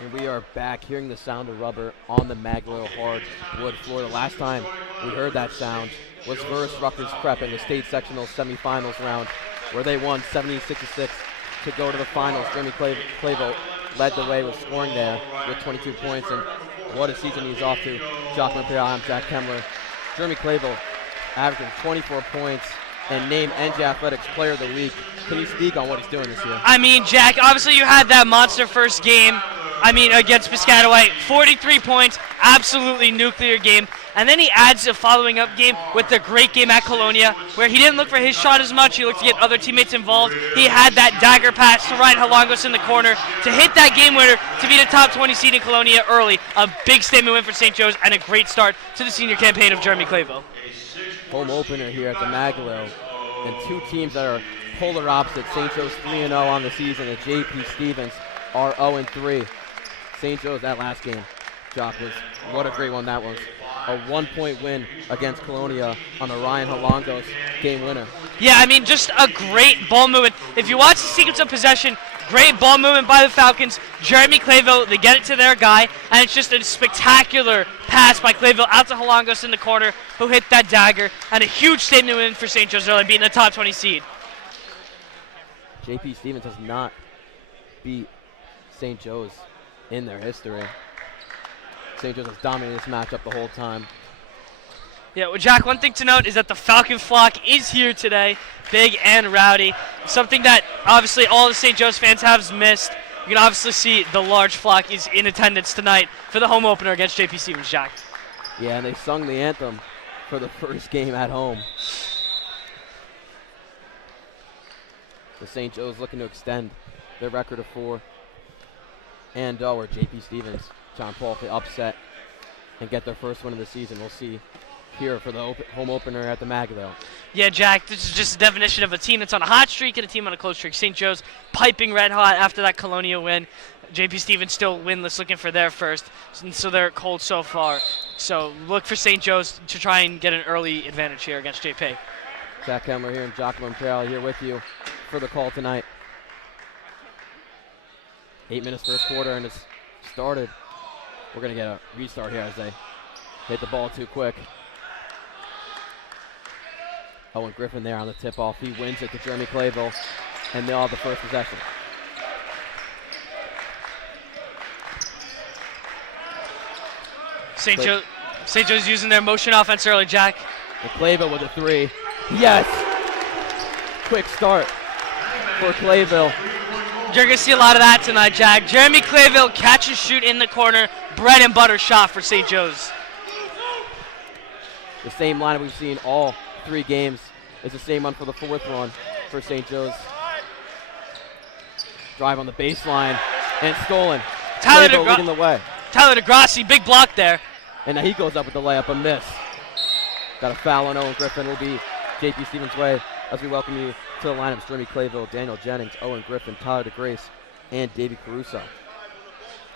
And we are back hearing the sound of rubber on the Maglow hardwood floor. The last time we heard that sound was versus Rutgers Prep in the state sectional semifinals round, where they won 76-6 to go to the finals. Jeremy Clavel led the way with scoring there with 22 points, and what a season he's off to. Jocelyn Imperial, I'm Jack Kemmler. Jeremy Clavel averaging 24 points and named NJ Athletics Player of the Week. Can you speak on what he's doing this year? I mean, Jack, obviously you had that monster first game, against Piscataway, 43 points, absolutely nuclear game. And then he adds a following up game with the great game at Colonia, where he didn't look for his shot as much. He looked to get other teammates involved. He had that dagger pass to Ryan Halongos in the corner to hit that game winner to be the top 20 seed in Colonia early. A big statement win for St. Joe's and a great start to the senior campaign of Jeremy Clavel. Home opener here at the Maglow, and two teams that are polar opposites. St. Joe's 3-0 on the season, and J.P. Stevens are 0-3. St. Joe's, that last game, Jock, was what a great one that was. A 1-point win against Colonia on the Ryan Halongos game winner. Yeah, just a great ball movement. If you watch the sequence of possession, great ball movement by the Falcons. Jeremy Clavel, they get it to their guy, and it's just a spectacular pass by Clavel out to Halongos in the corner, who hit that dagger, and a huge statement win for St. Joe's early, beating the top 20 seed. J.P. Stevens has not beat St. Joe's in their history. St. Joe's has dominated this matchup the whole time. Yeah, well, Jack, one thing to note is that the Falcon flock is here today, big and rowdy. Something that obviously all the St. Joe's fans have missed. You can obviously see the large flock is in attendance tonight for the home opener against J.P. Stevens, Jack. Yeah, and they sung the anthem for the first game at home. The St. Joe's looking to extend their record of 4-0, where J.P. Stevens, John Paul, the upset and get their first win of the season. We'll see here for the home opener at the Maglow. Yeah, Jack, this is just a definition of a team that's on a hot streak and a team on a close streak. St. Joe's piping red hot after that Colonia win. J.P. Stevens still winless, looking for their first, so they're cold so far. So look for St. Joe's to try and get an early advantage here against J.P. Zach Kemmler here and Giacomo Imperial here with you for the call tonight. 8 minutes first quarter, and it's started. We're going to get a restart here as they hit the ball too quick. Owen Griffin there on the tip-off. He wins it to Jeremy Clavel, and they'll have the first possession. St. Joe's using their motion offense early, Jack. And Clavel with a 3. Yes! Quick start for Clavel. You're going to see a lot of that tonight, Jack. Jeremy Clavel catch and shoot in the corner. Bread and butter shot for St. Joe's. The same lineup we've seen all 3 games is the same one for the fourth one for St. Joe's. Drive on the baseline and stolen. Clavel leading the way. Tyler DeGrassi, big block there. And now he goes up with the layup, a miss. Got a foul on Owen Griffin. Will be J.P. Stevens' way as we welcome you to the lineups. Jeremy Clavel, Daniel Jennings, Owen Griffin, Tyler DeGrace, and Davey Caruso.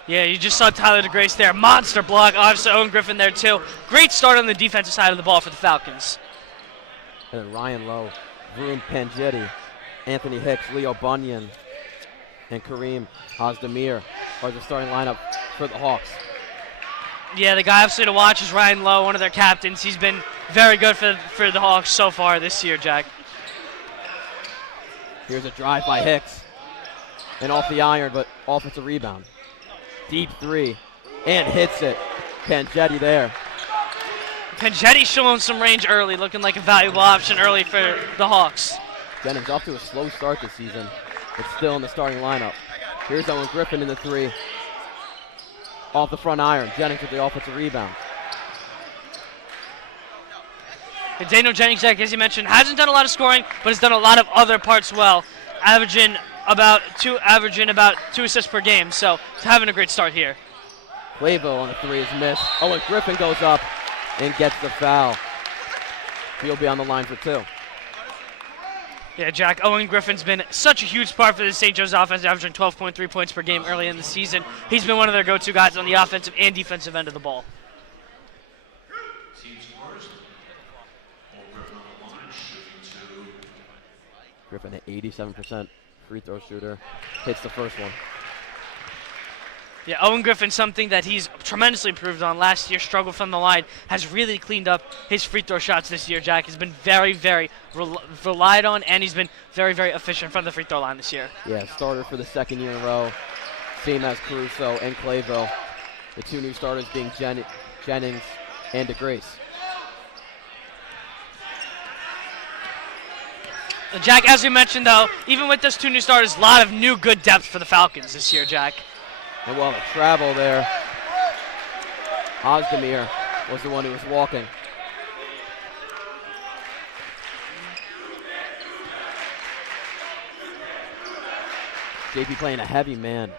Yeah, you just saw Tyler DeGrace there. Monster block. Obviously, Owen Griffin there, too. Great start on the defensive side of the ball for the Falcons. And then Ryan Lowe, Vroom Pangetti, Anthony Hicks, Leo Bunyan, and Kareem Ozdemir are the starting lineup for the Hawks. Yeah, the guy obviously to watch is Ryan Lowe, one of their captains. He's been very good for the Hawks so far this year, Jack. Here's a drive by Hicks. And off the iron, but offensive rebound. Deep 3. And hits it. Pangetti there. Pangetti showing some range early, looking like a valuable option early for the Hawks. Jennings off to a slow start this season, but still in the starting lineup. Here's Owen Griffin in the 3. Off the front iron. Jennings with the offensive rebound. And Daniel Jennings, Jack, as you mentioned, hasn't done a lot of scoring, but has done a lot of other parts well, averaging about 2 assists per game. So he's having a great start here. Clavel on the 3 is missed. Owen Griffin goes up and gets the foul. He'll be on the line for 2. Yeah, Jack, Owen Griffin's been such a huge part for the St. Joe's offense, averaging 12.3 points per game early in the season. He's been one of their go-to guys on the offensive and defensive end of the ball. Griffin at 87% free throw shooter. Hits the first one. Yeah, Owen Griffin, something that he's tremendously improved on. Last year, struggled from the line, has really cleaned up his free throw shots this year, Jack. He's been very, very relied on, and he's been very, very efficient from the free throw line this year. Yeah, starter for the second year in a row, same as Caruso and Clayville. The two new starters being Jennings and DeGrace. Jack, as we mentioned, though, even with those two new starters, a lot of new good depth for the Falcons this year, Jack. And while the travel there, Ozdemir was the one who was walking. JP playing a heavy man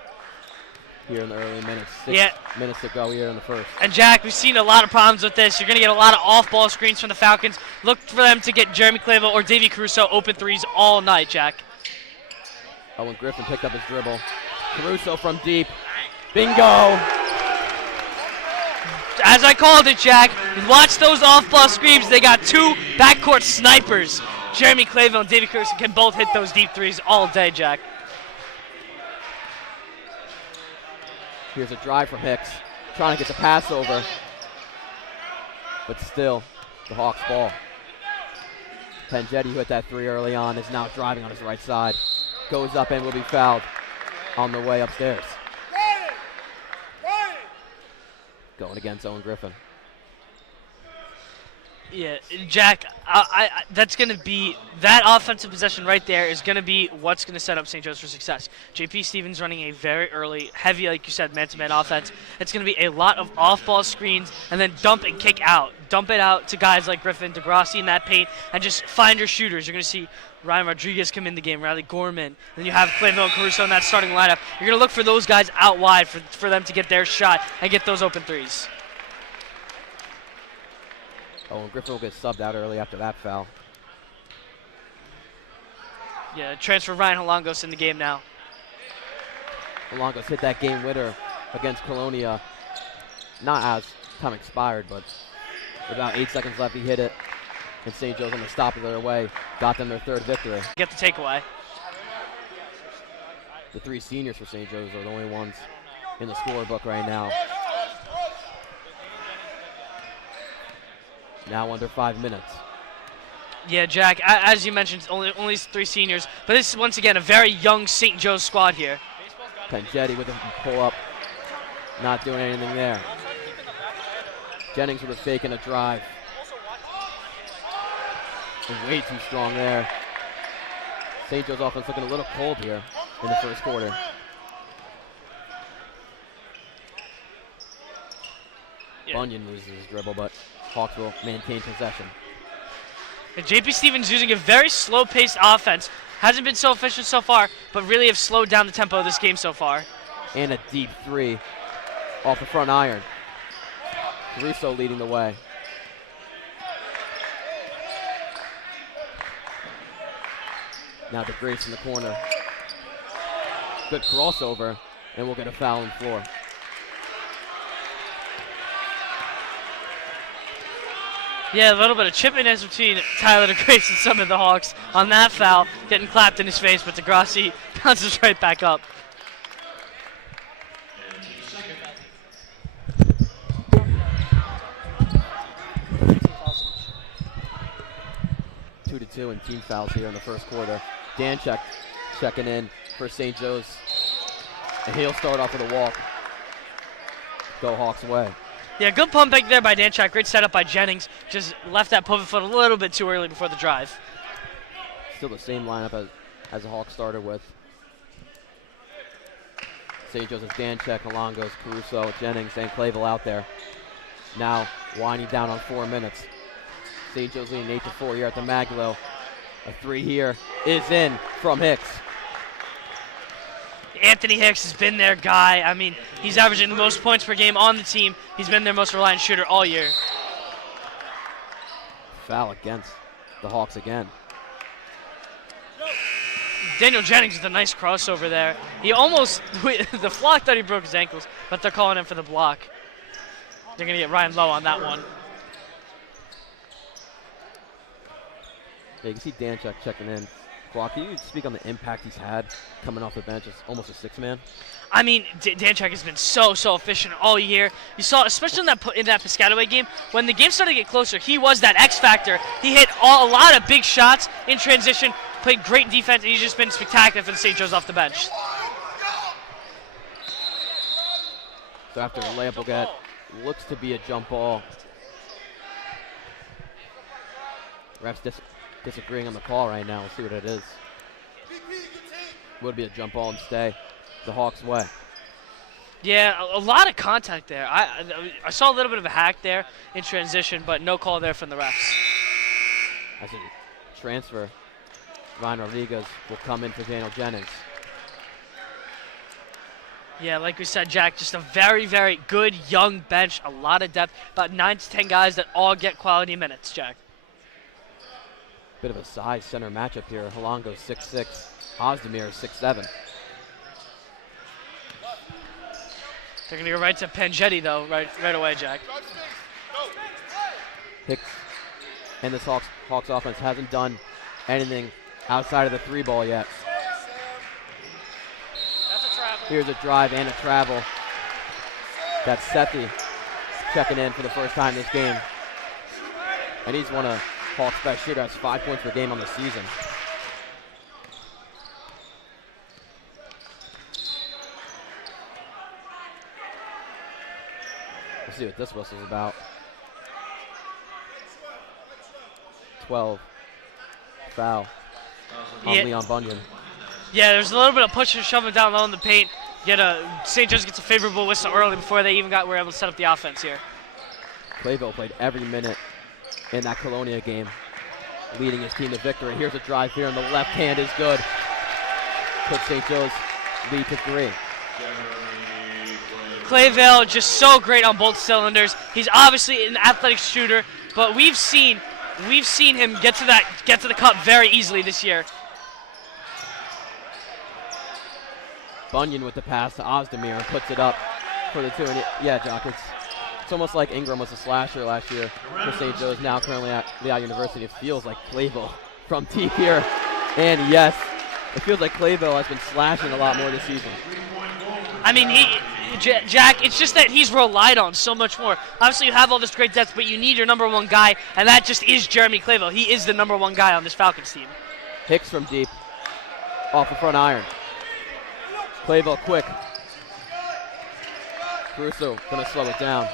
here in the early minutes. 6 minutes to go here in the first. And Jack, we've seen a lot of problems with this. You're going to get a lot of off-ball screens from the Falcons. Look for them to get Jeremy Clayville or Davy Caruso open threes all night, Jack. Owen Griffin picked up his dribble. Caruso from deep. Bingo! As I called it, Jack, watch those off-ball screens. They got two backcourt snipers. Jeremy Clayville and Davy Caruso can both hit those deep threes all day, Jack. Here's a drive from Hicks, trying to get the pass over. But still, the Hawks ball. Pangetti, who hit that three early on, is now driving on his right side. Goes up and will be fouled on the way upstairs. Going against Owen Griffin. Yeah, Jack, that's going to be, that offensive possession right there is going to be what's going to set up St. Joe's for success. JP Stevens running a very early, heavy, like you said, man-to-man offense. It's going to be a lot of off-ball screens and then dump and kick out. Dump it out to guys like Griffin, DeGrassi in that paint, and just find your shooters. You're going to see Ryan Rodriguez come in the game, Riley Gorman. Then you have Clayville and Caruso in that starting lineup. You're going to look for those guys out wide for them to get their shot and get those open threes. Oh, and Griffin will get subbed out early after that foul. Yeah, transfer Ryan Holongos in the game now. Holongos hit that game winner against Colonia. Not as time expired, but about 8 seconds left, he hit it. And St. Joe's on the stop of their way. Got them their third victory. Get the takeaway. The three seniors for St. Joe's are the only ones in the scorebook right now. Now under 5 minutes. Yeah, Jack, as you mentioned, only three seniors. But this is, once again, a very young St. Joe's squad here. Pangetti with a pull-up. Not doing anything there. Jennings with a fake and a drive. Way too strong there. St. Joe's offense looking a little cold here in the first quarter. Yeah. Bunyan loses his dribble, but Hawks will maintain possession. And JP Stevens using a very slow-paced offense. Hasn't been so efficient so far, but really have slowed down the tempo of this game so far. And a deep three off the front iron. Caruso leading the way. Now DeGrace in the corner. Good crossover, and we'll get a foul on the floor. Yeah, a little bit of chippiness between Tyler DeGrace and some of the Hawks on that foul. Getting clapped in his face, but DeGrassi bounces right back up. Two to two and team fouls here in the first quarter. Danchuk checking in for St. Joe's. And he'll start off with a walk. Go Hawks away. Yeah, good pump back there by Danchuk. Great setup by Jennings. Just left that pivot foot a little bit too early before the drive. Still the same lineup as the Hawks started with. St. Joe's, Danchuk, Holongos, Caruso, Jennings, and Clayville out there. Now winding down on 4 minutes. St. Joe's leading 8-4 here at the Maglo. A three here is in from Hicks. Anthony Hicks has been their guy. I mean, he's averaging the most points per game on the team. He's been their most reliant shooter all year. Foul against the Hawks again. Daniel Jennings with a nice crossover there. He almost, the flock thought he broke his ankles, but they're calling him for the block. They're going to get Ryan Lowe on that one. Yeah, you can see Danchuk checking in. Clark, can you speak on the impact he's had coming off the bench as almost a six-man? I mean, Danchak has been so efficient all year. You saw, especially in that Piscataway game, when the game started to get closer, he was that X factor. He hit a lot of big shots in transition, played great defense, and he's just been spectacular for the St. Joe's off the bench. So after a layup will get, looks to be a jump ball. Refs disagreeing on the call right now. We'll see what it is. Would be a jump ball and stay the Hawks' way. Yeah, a lot of contact there. I saw a little bit of a hack there in transition, but no call there from the refs. As a transfer, Ryan Rodriguez will come in for Daniel Jennings. Yeah, like we said, Jack, just a very good young bench, a lot of depth, about 9 to 10 guys that all get quality minutes, Jack. Bit of a size center matchup here. Halongo 6'6", Ozdemir 6'7". They're going to go right to Pangetti, though, right away, Jack. Hicks and this Hawks offense hasn't done anything outside of the three ball yet. That's a travel. Here's a drive and a travel. That's Sethi checking in for the first time this game. And he's one of Hawks' best shooters, 5 points per game on the season. Let's see what this whistle's about. 12. Foul on Leon Bunyan. Yeah, there's a little bit of push and shoving down low in the paint. St. Joe's gets a favorable whistle early before they even were able to set up the offense here. Clayville played every minute in that Colonia game, leading his team to victory. Here's a drive here, and the left hand is good. Puts St. Joe's lead to 3. Clayville just so great on both cylinders. He's obviously an athletic shooter, but we've seen him get to the cup very easily this year. Bunyan with the pass to Ozdemir and puts it up for the 2. And yeah, Jock, it's almost like Ingram was a slasher last year for St. Joe's, now currently at Lehigh University. It feels like Clayville from deep here. And yes, it feels like Clayville has been slashing a lot more this season. I mean, Jack, it's just that he's relied on so much more. Obviously, you have all this great depth, but you need your number one guy, and that just is Jeremy Clayville. He is the number one guy on this Falcons team. Hicks from deep, off the front iron. Clayville quick. Caruso gonna slow it down.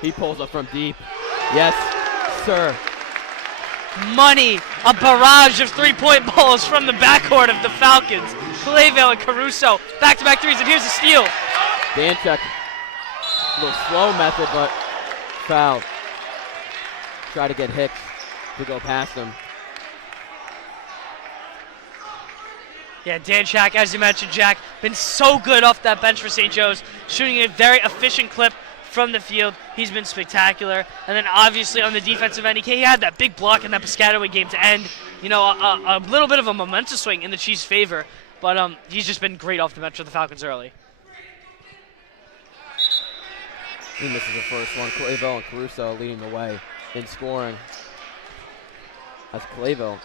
He pulls up from deep. Yes, sir. Money, a barrage of three-point balls from the backcourt of the Falcons. Clayville and Caruso, back-to-back threes, and here's a steal. Danchak, a little slow method, but fouled. Try to get Hicks to go past him. Yeah, Danchak, as you mentioned, Jack, been so good off that bench for St. Joe's, shooting a very efficient clip from the field. He's been spectacular. And then obviously on the defensive end, he had that big block in that Piscataway game to end, a little bit of a momentum swing in the Chiefs' favor. But he's just been great off the bench for the Falcons early. He misses the first one. Clayville and Caruso leading the way in scoring. As Clayville.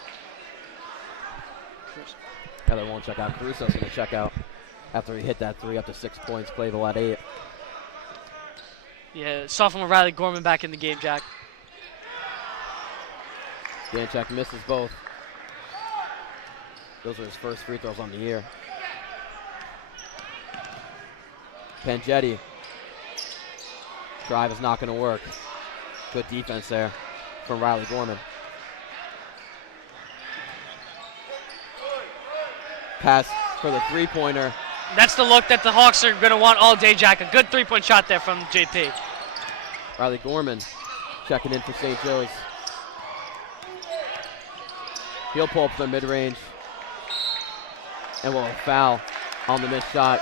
Heather won't check out. Caruso's going to check out after he hit that 3 up to 6 points. Clayville at 8. Yeah, sophomore Riley Gorman back in the game, Jack. Danchak misses both. Those are his first free throws on the year. Pangetti. Drive is not going to work. Good defense there from Riley Gorman. Pass for the three-pointer. That's the look that the Hawks are going to want all day, Jack. A good three-point shot there from JP. Riley Gorman checking in for St. Joe's. He'll pull up the mid-range. And will foul on the missed shot.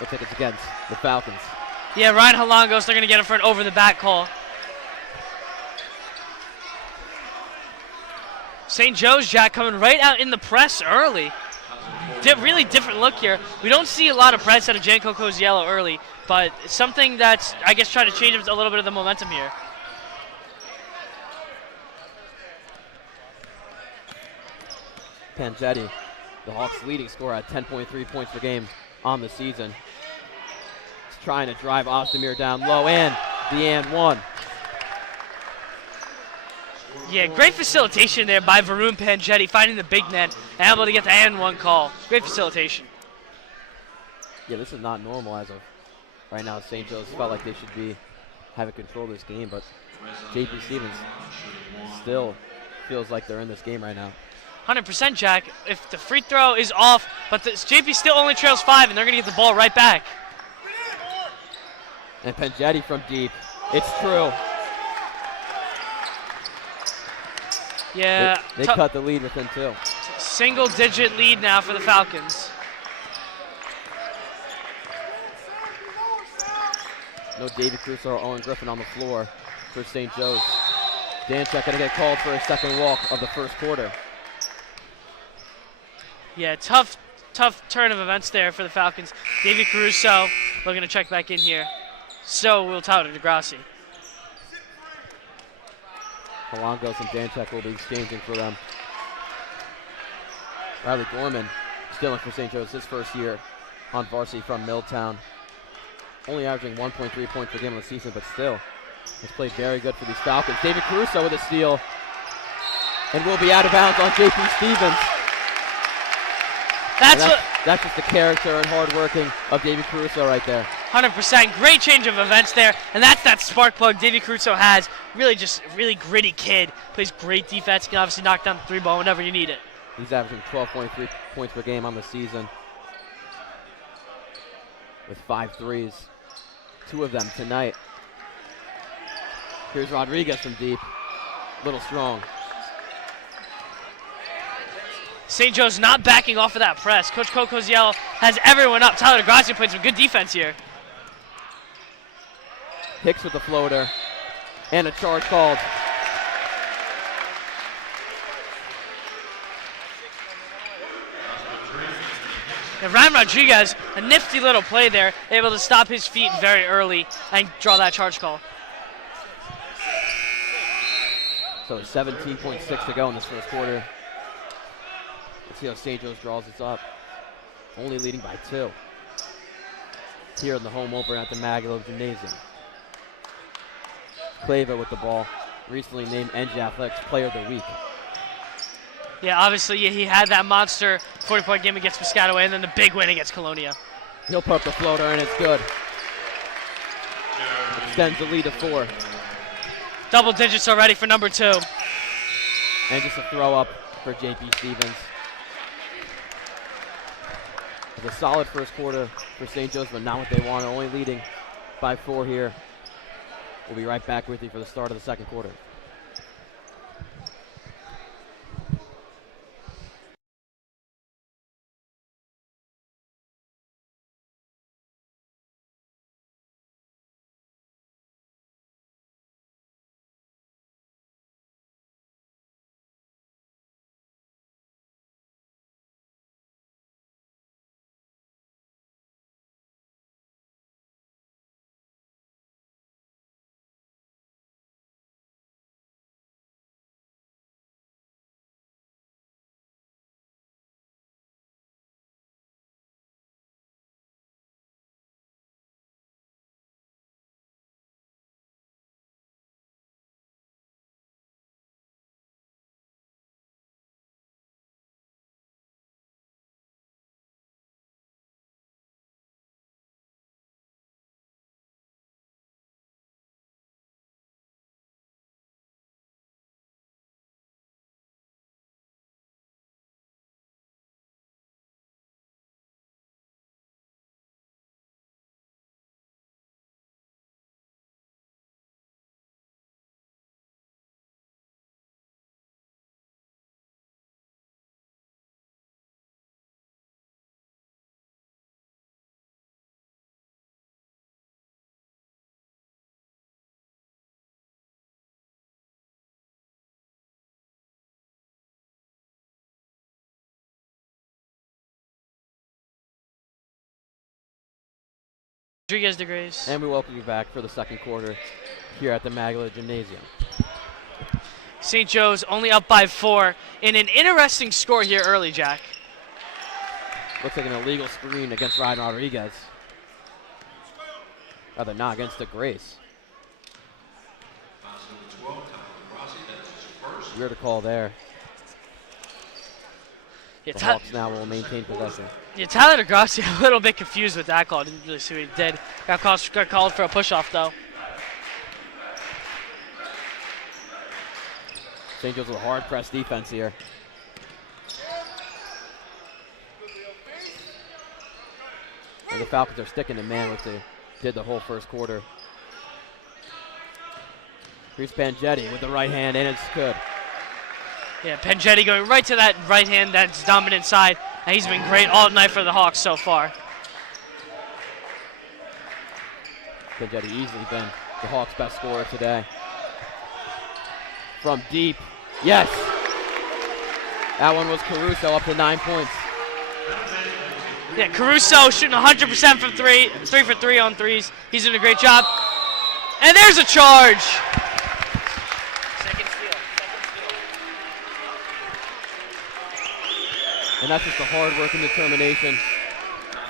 Looks like it's against the Falcons. Yeah, Ryan Halongos, they're going to get him for an over-the-back call. St. Joe's, Jack, coming right out in the press early. Really different look here. We don't see a lot of press out of Janko Koziello early, but something that's, I guess, trying to change a little bit of the momentum here. Pangetti, the Hawks' leading scorer at 10.3 points per game on the season. He's trying to drive Ozdemir down low, and the and one. Yeah, great facilitation there by Varun Pangetti, finding the big man and able to get the and one call. Great facilitation. Yeah, this is not normal as of right now. St. Joe's felt like they should be having control of this game, but JP Stevens still feels like they're in this game right now. 100%, Jack. If the free throw is off, but JP still only trails 5, and they're going to get the ball right back. And Pangetti from deep. It's true. Yeah. They cut the lead within 2. Single-digit lead now for the Falcons. No David Crusoe or Owen Griffin on the floor for St. Joe's. Danchak going to get called for a second walk of the first quarter. Yeah, tough turn of events there for the Falcons. David Caruso looking to check back in here. So will Tyler DeGrassi. Kalangos and Danchak will be exchanging for them. Riley Gorman still in for St. Joe's his first year on varsity from Milltown. Only averaging 1.3 points per game in the season, but still has played very good for these Falcons. David Caruso with a steal and will be out of bounds on JP Stevens. That's just the character and hard working of David Caruso right there. 100%. Great change of events there. And that's that spark plug David Caruso has. Really gritty kid. Plays great defense. Can obviously knock down the 3-ball whenever you need it. He's averaging 12.3 points per game on the season with 5 threes. 2 of them tonight. Here's Rodriguez from deep. Little strong. St. Joe's not backing off of that press. Coach Koziello has everyone up. Tyler DeGrassi played some good defense here. Hicks with the floater. And a charge called. And Ryan Rodriguez, a nifty little play there, able to stop his feet very early and draw that charge call. So 17.6 to go in this first quarter. Let's see how St. Joe's draws this up. Only leading by 2. Here in the home opener at the Magalo Gymnasium. Clava with the ball. Recently named NG Athletics Player of the Week. Yeah, obviously he had that monster 40-point game against Piscataway and then the big win against Colonia. He'll put up the floater and it's good. Extends the lead to 4. Double digits already for number 2. And just a throw up for JP Stevens. It's a solid first quarter for St. Joe's, but not what they wanted. Only leading by 4 here. We'll be right back with you for the start of the second quarter. Rodriguez de Grace. And we welcome you back for the second quarter here at the Magalo Gymnasium. St. Joe's only up by 4 in an interesting score here early, Jack. Looks like an illegal screen against Ryan Rodriguez. Rather not, against DeGrace. Weird call there. Yeah, The Hawks now will maintain possession. Yeah, Tyler DeGrassi a little bit confused with that call. Didn't really see what he did. Got called for a push-off, though. St. Joe's with a hard press defense here. And the Falcons are sticking to man what they did the whole first quarter. Here's Pangetti with the right hand, and it's good. Yeah, Pangetti going right to that right hand, that's dominant side, and he's been great all night for the Hawks so far. Pangetti easily been the Hawks' best scorer today. From deep, yes! That one was Caruso, up to 9 points. Yeah, Caruso shooting 100% from 3 for 3 on threes. He's doing a great job. And there's a charge. Second steal. And that's just the hard work and determination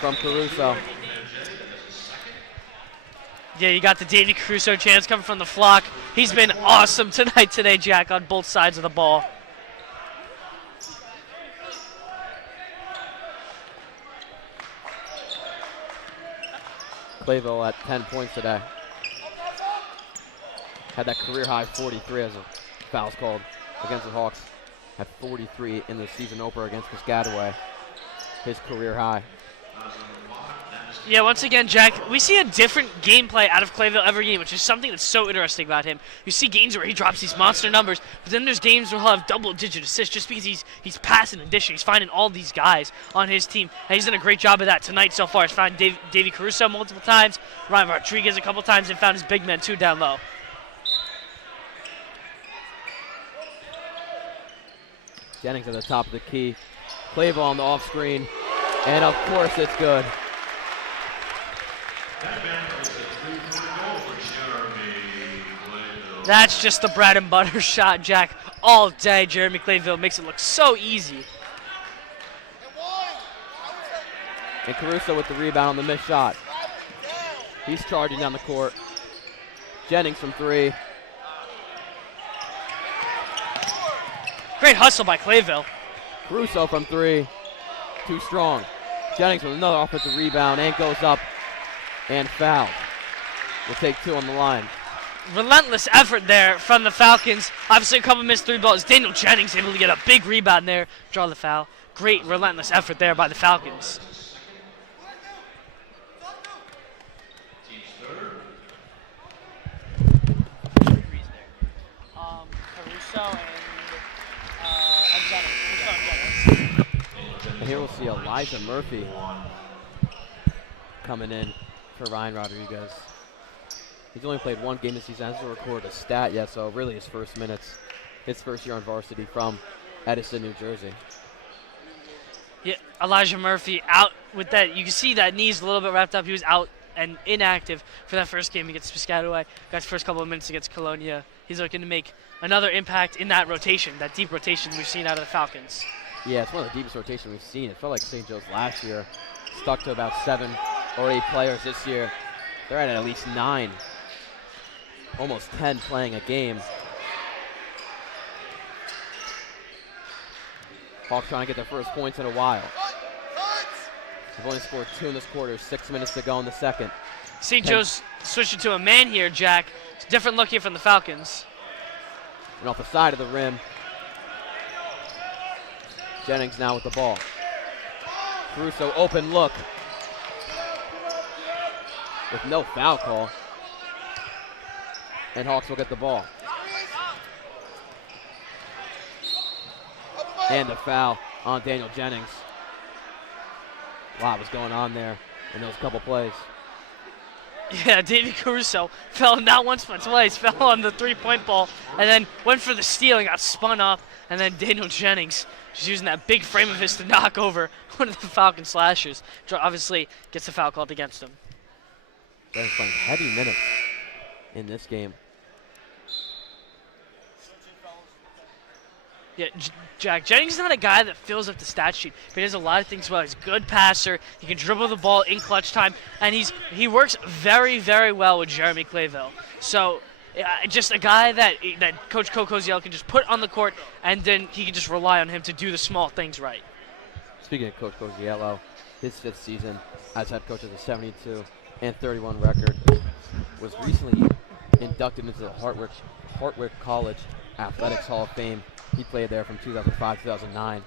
from Caruso. Yeah, you got the Davy Caruso chance coming from the flock. He's been awesome today, Jack, on both sides of the ball. Clayville at 10 points today. Had that career high 43 as a foul's called against the Hawks. Had 43 in the season opener against Piscataway. His career high. Yeah, once again, Jack, we see a different gameplay out of Clayville every game, which is something that's so interesting about him. You see games where he drops these monster numbers, but then there's games where he'll have double-digit assists just because he's passing and dishing. He's finding all these guys on his team, and he's done a great job of that tonight so far. He's found Davy Caruso multiple times, Ryan Rodriguez a couple times, and found his big men, too, down low. Jennings at the top of the key. Clayville on the off screen, and of course it's good. That's just the bread and butter shot, Jack. All day, Jeremy Clayville makes it look so easy. And Caruso with the rebound on the missed shot. He's charging down the court. Jennings from 3. Great hustle by Clayville. Caruso from 3. Too strong. Jennings with another offensive rebound and goes up and fouled. We'll take 2 on the line. Relentless effort there from the Falcons. Obviously, a couple missed 3 balls. Daniel Jennings able to get a big rebound there, draw the foul. Great relentless effort there by the Falcons. Caruso and Jennings. And here we'll see Elijah Murphy coming in for Ryan Rodriguez. He's only played 1 game this season. Hasn't recorded a stat yet, so really his first minutes, his first year on varsity from Edison, New Jersey. Yeah, Elijah Murphy out with that. You can see that knee's a little bit wrapped up. He was out and inactive for that first game against Piscataway. Got his first couple of minutes against Colonia. He's looking to make another impact in that rotation, that deep rotation we've seen out of the Falcons. Yeah, it's one of the deepest rotations we've seen. It felt like St. Joe's last year stuck to about 7 or 8 players this year. They're at least 9. Almost 10 playing a game. Hawks trying to get their first points in a while. They've only scored 2 in this quarter, 6 minutes to go in the second. St. Joe's switching to a man here, Jack. It's a different look here from the Falcons. And off the side of the rim, Jennings now with the ball. Caruso open look. With no foul call. And Hawks will get the ball. And the foul on Daniel Jennings. Wow, what's going on there in those couple plays? Yeah, Davy Caruso fell not once but twice, fell on the 3-point ball, and then went for the steal and got spun up. And then Daniel Jennings just using that big frame of his to knock over one of the Falcon slashers. Obviously gets a foul called against him. Jennings playing heavy minutes in this game. Yeah, Jack Jennings is not a guy that fills up the stat sheet, but he does a lot of things well. He's a good passer. He can dribble the ball in clutch time, and he works very, very well with Jeremy Clayville. So just a guy that Coach Koziel can just put on the court, and then he can just rely on him to do the small things right. Speaking of Coach Koziel, his 5th season as head coach of the 72-31 record, was recently inducted into the Hartwick College Athletics Hall of Fame. He played there from 2005 to 2009,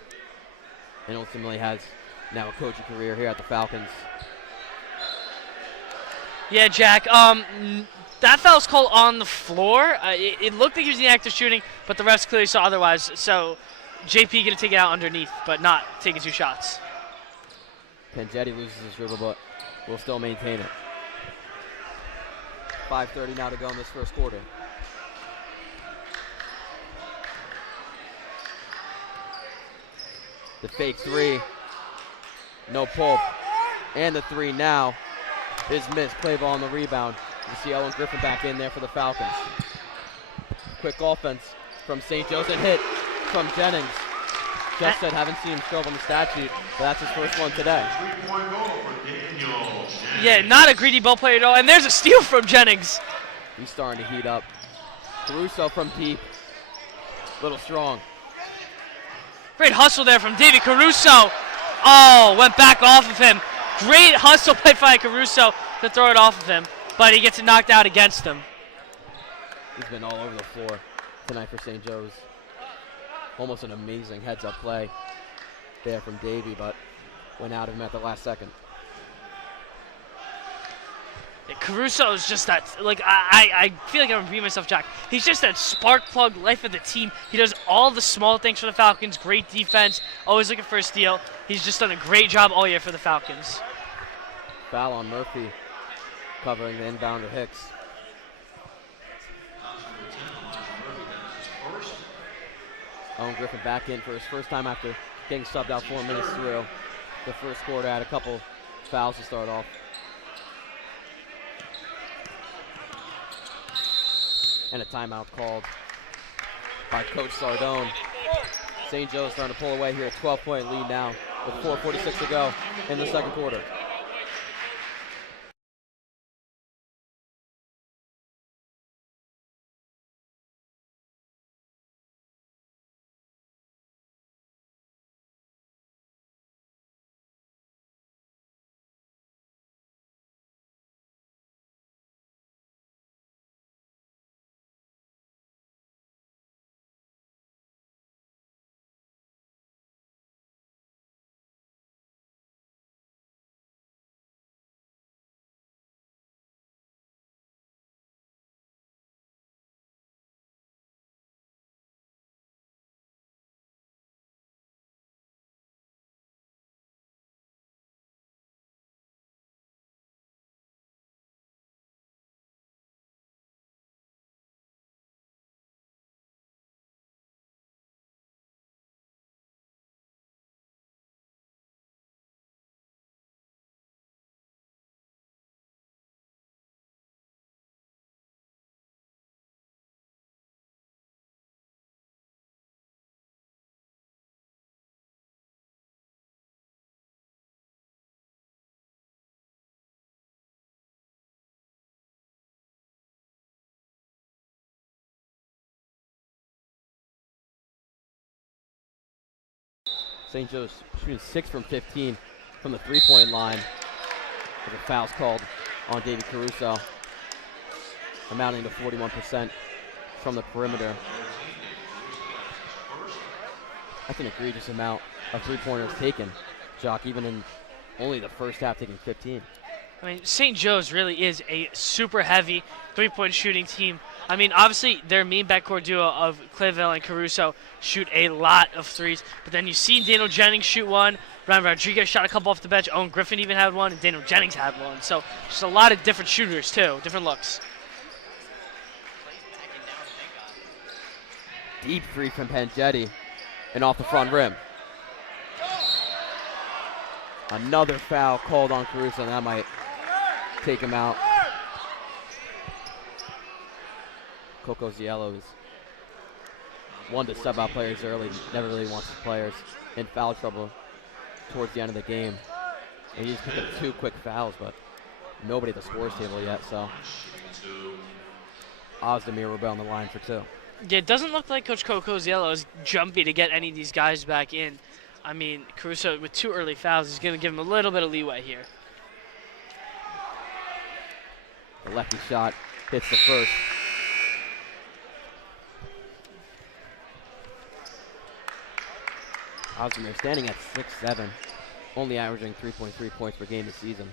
and ultimately has now a coaching career here at the Falcons. Yeah, Jack. That foul's called on the floor. It looked like he was in the act of shooting, but the refs clearly saw otherwise. So JP going to take it out underneath, but not taking 2 shots. Pangetti loses his dribble, but will still maintain it. 5:30 now to go in this first quarter. The fake 3, no pull, and the 3 now is missed. Play ball on the rebound. You see Owen Griffin back in there for the Falcons. Quick offense from St. Joe's and hit from Jennings. Just said haven't seen him show up on the stat sheet, but that's his first one today. Yeah, not a greedy ball player at all, and there's a steal from Jennings. He's starting to heat up. Caruso from deep, little strong. Great hustle there from David Caruso. Oh, went back off of him. Great hustle play by Caruso to throw it off of him, but he gets it knocked out against him. He's been all over the floor tonight for St. Joe's. Almost an amazing heads-up play there from Davey, but went out of him at the last second. Caruso is just that, like, I feel like I'm repeating myself, Jack. He's just that spark plug, life of the team. He does all the small things for the Falcons. Great defense, always looking for a steal. He's just done a great job all year for the Falcons. Foul on Murphy, covering the inbounder Hicks. Owen Griffin back in for his first time after getting subbed out 4 minutes through the first quarter. Had a couple fouls to start off. And a timeout called by Coach Sardone. St. Joe's starting to pull away here, a 12-point lead now with 4:46 to go in the second quarter. St. Joe's shooting 6 from 15 from the three-point line. With the fouls called on David Caruso, amounting to 41% from the perimeter. That's an egregious amount of three-pointers taken, Jock, even in only the first half taking 15. I mean, St. Joe's really is a super heavy three-point shooting team. I mean, obviously, their main backcourt duo of Clayville and Caruso shoot a lot of threes. But then you've seen Daniel Jennings shoot one. Ryan Rodriguez shot a couple off the bench. Owen Griffin even had one. And Daniel Jennings had one. So just a lot of different shooters, too. Different looks. Deep three from Pangetti and off the front rim. Another foul called on Caruso, and that might take him out. Coco Ziello is one to sub out players early. Never really wants his players in foul trouble towards the end of the game. And he just picked up 2 quick fouls, but nobody at the scores table yet, so Ozdemir will be on the line for 2. Yeah, it doesn't look like Coach Koziello is jumpy to get any of these guys back in. I mean, Caruso with 2 early fouls is going to give him a little bit of leeway here. The lefty shot hits the first. Ozdemir standing at 6'7", only averaging 3.3 points per game this season.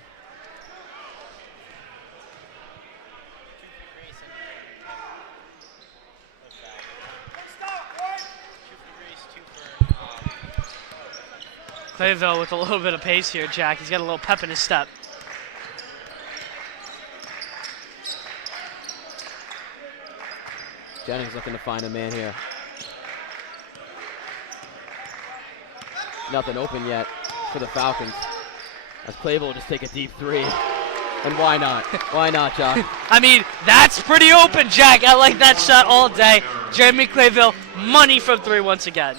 Clayville with a little bit of pace here, Jack. He's got a little pep in his step. Jennings looking to find a man here. Nothing open yet for the Falcons. As Clayville will just take a deep 3. And why not? Why not, Josh? I mean, that's pretty open, Jack. I like that shot all day. Jeremy Clayville, money from 3 once again.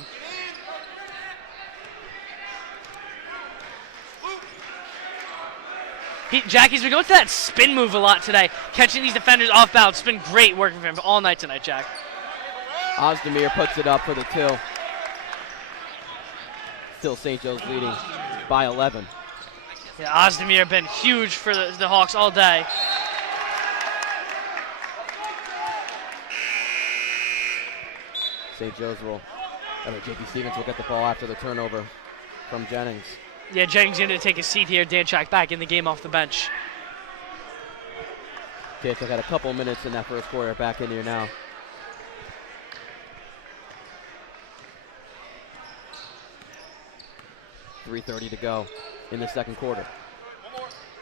Jack, he's been going to that spin move a lot today, catching these defenders off balance. It's been great working for him all night tonight, Jack. Ozdemir puts it up for the 2. Still St. Joe's leading by 11. Yeah, Ozdemir been huge for the Hawks all day. St. Joe's J.P. Stevens will get the ball after the turnover from Jennings. Yeah, Jennings going to take a seat here. Danchak back in the game off the bench. Danchak had a couple minutes in that first quarter, back in here now. .330 to go in the second quarter.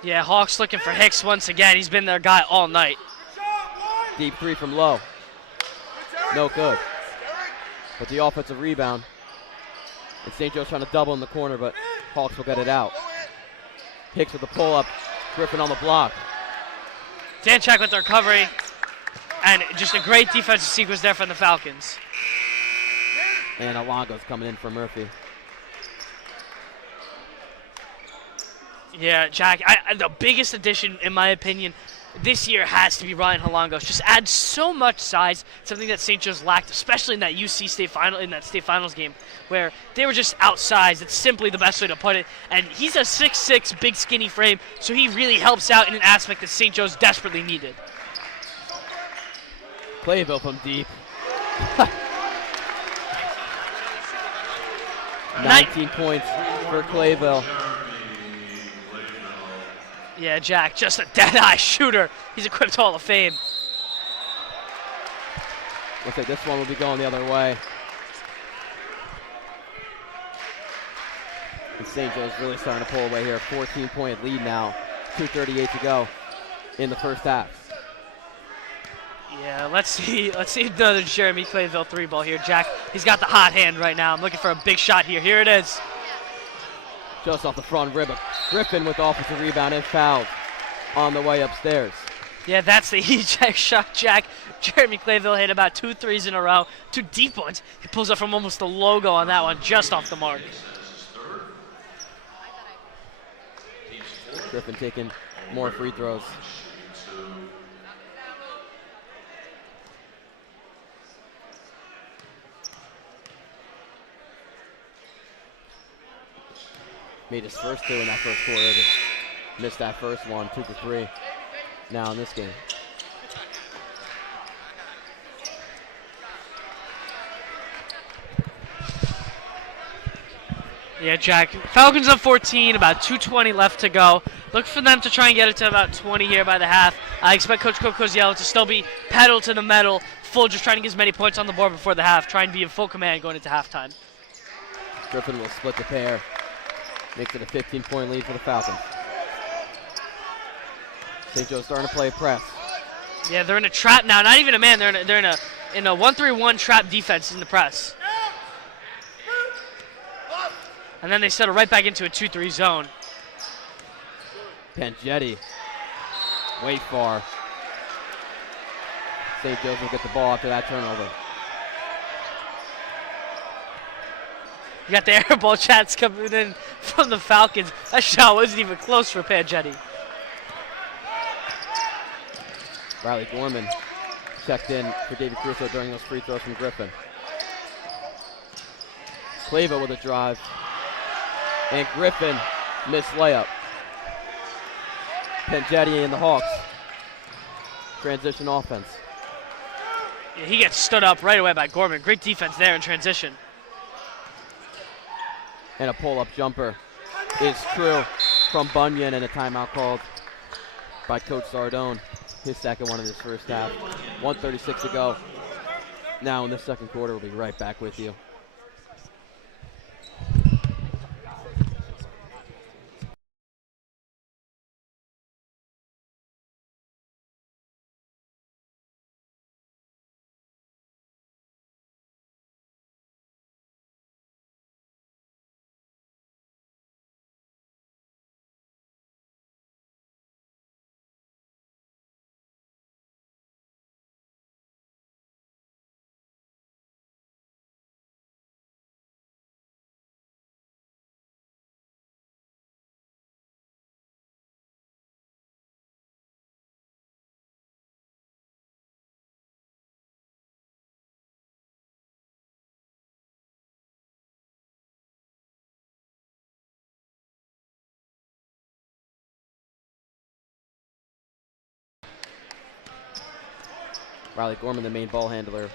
Yeah, Hawks looking for Hicks once again. He's been their guy all night. Deep 3 from low. No good. But the offensive rebound. And St. Joe's trying to double in the corner, but Hawks will get it out. Hicks with the pull-up. Griffin on the block. Danchak with the recovery. And just a great defensive sequence there from the Falcons. And Alongo's coming in for Murphy. Yeah, Jack, the biggest addition, in my opinion, this year has to be Ryan Halangos. Just adds so much size, something that St. Joe's lacked, especially in that UC state finals game, where they were just outsized. It's simply the best way to put it. And he's a 6'6", big, skinny frame, so he really helps out in an aspect that St. Joe's desperately needed. Clayville from deep. 19 points for Clayville. Yeah, Jack, just a dead-eye shooter. He's equipped Hall of Fame. Looks like this one will be going the other way. And St. Joe's really starting to pull away here. 14-point lead now. 2:38 to go in the first half. Yeah, let's see another Jeremy Clayville 3-ball here, Jack. He's got the hot hand right now. I'm looking for a big shot here. Here it is. Just off the front rib. Griffin with the offensive rebound and fouled on the way upstairs. Yeah, that's the eject shot, Jack. Jeremy Clayville hit about 2 threes in a row, 2 deep ones. He pulls up from almost the logo on that one, just off the mark. Griffin taking more free throws. Made his first 2 in that first quarter. Just missed that first one, 2 for 3. Now in this game. Yeah, Jack. Falcons up 14, about 2:20 left to go. Look for them to try and get it to about 20 here by the half. I expect Coach Koziello to still be pedal to the metal, full, just trying to get as many points on the board before the half, trying to be in full command going into halftime. Griffin will split the pair. Makes it a 15-point lead for the Falcons. St. Joe's starting to play a press. Yeah, they're in a trap now. Not even a man. They're in a 1-3-1 trap defense in the press. And then they settle right back into a 2-3 zone. Pangetti, way far. St. Joe's will get the ball after that turnover. You got the air ball chats coming in from the Falcons. That shot wasn't even close for Pangetti. Riley Gorman checked in for David Crusoe during those free throws from Griffin. Clavo with a drive. And Griffin missed layup. Pangetti and the Hawks. Transition offense. Yeah, he gets stood up right away by Gorman. Great defense there in transition. And a pull-up jumper is true from Bunyan, and a timeout called by Coach Sardone. His second one in this first half. 1:36 to go. Now in the second quarter, we'll be right back with you. Riley Gorman, the main ball handler,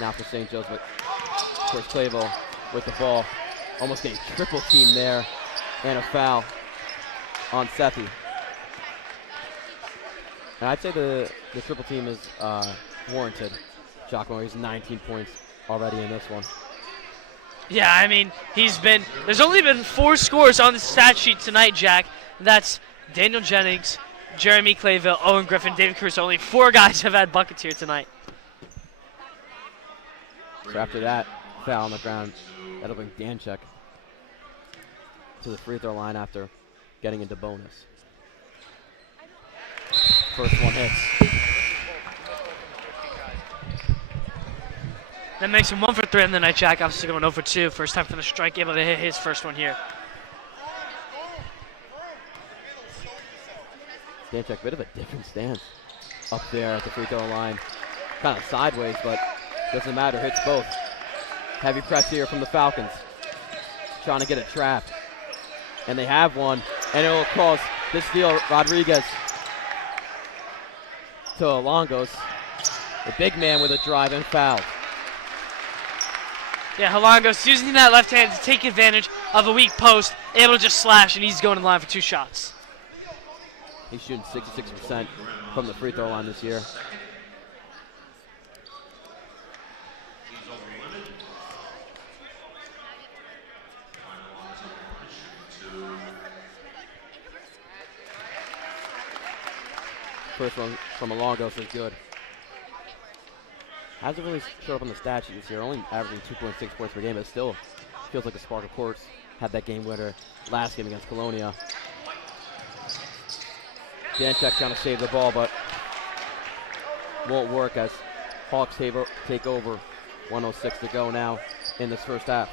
now for St. Joe's, but of course Clavo with the ball, almost getting triple team there, and a foul on Sethi. And I'd say the triple team is warranted. Giacomo, he's 19 points already in this one. Yeah, I mean, there's only been 4 scores on the stat sheet tonight, Jack. That's Daniel Jennings, Jeremy Clayville, Owen Griffin, David Crusoe. Only 4 guys have had buckets here tonight. So after that foul on the ground, that'll bring Danchek to the free throw line after getting into bonus. First one hits. That makes him 1 for 3 on the night, Jack. Obviously going 0 for 2. First time for the strike, able to hit his first one here. Danchek, bit of a different stance up there at the free throw line. Kind of sideways, but doesn't matter, hits both. Heavy press here from the Falcons. Trying to get a trap. And they have one, and it will cause this steal Rodriguez to Alongos. The big man with a drive and foul. Yeah, Halangos using that left hand to take advantage of a weak post, able to just slash, and he's going to the line for 2 shots. He's shooting 66% from the free throw line this year. First one from Alongos is good. Hasn't really showed up on the stat sheet this year, only averaging 2.6 points per game, but still feels like a spark of course. Had that game winner last game against Colonia. Danchek trying to save the ball, but won't work as Hawks take over. 1:06 to go now in this first half.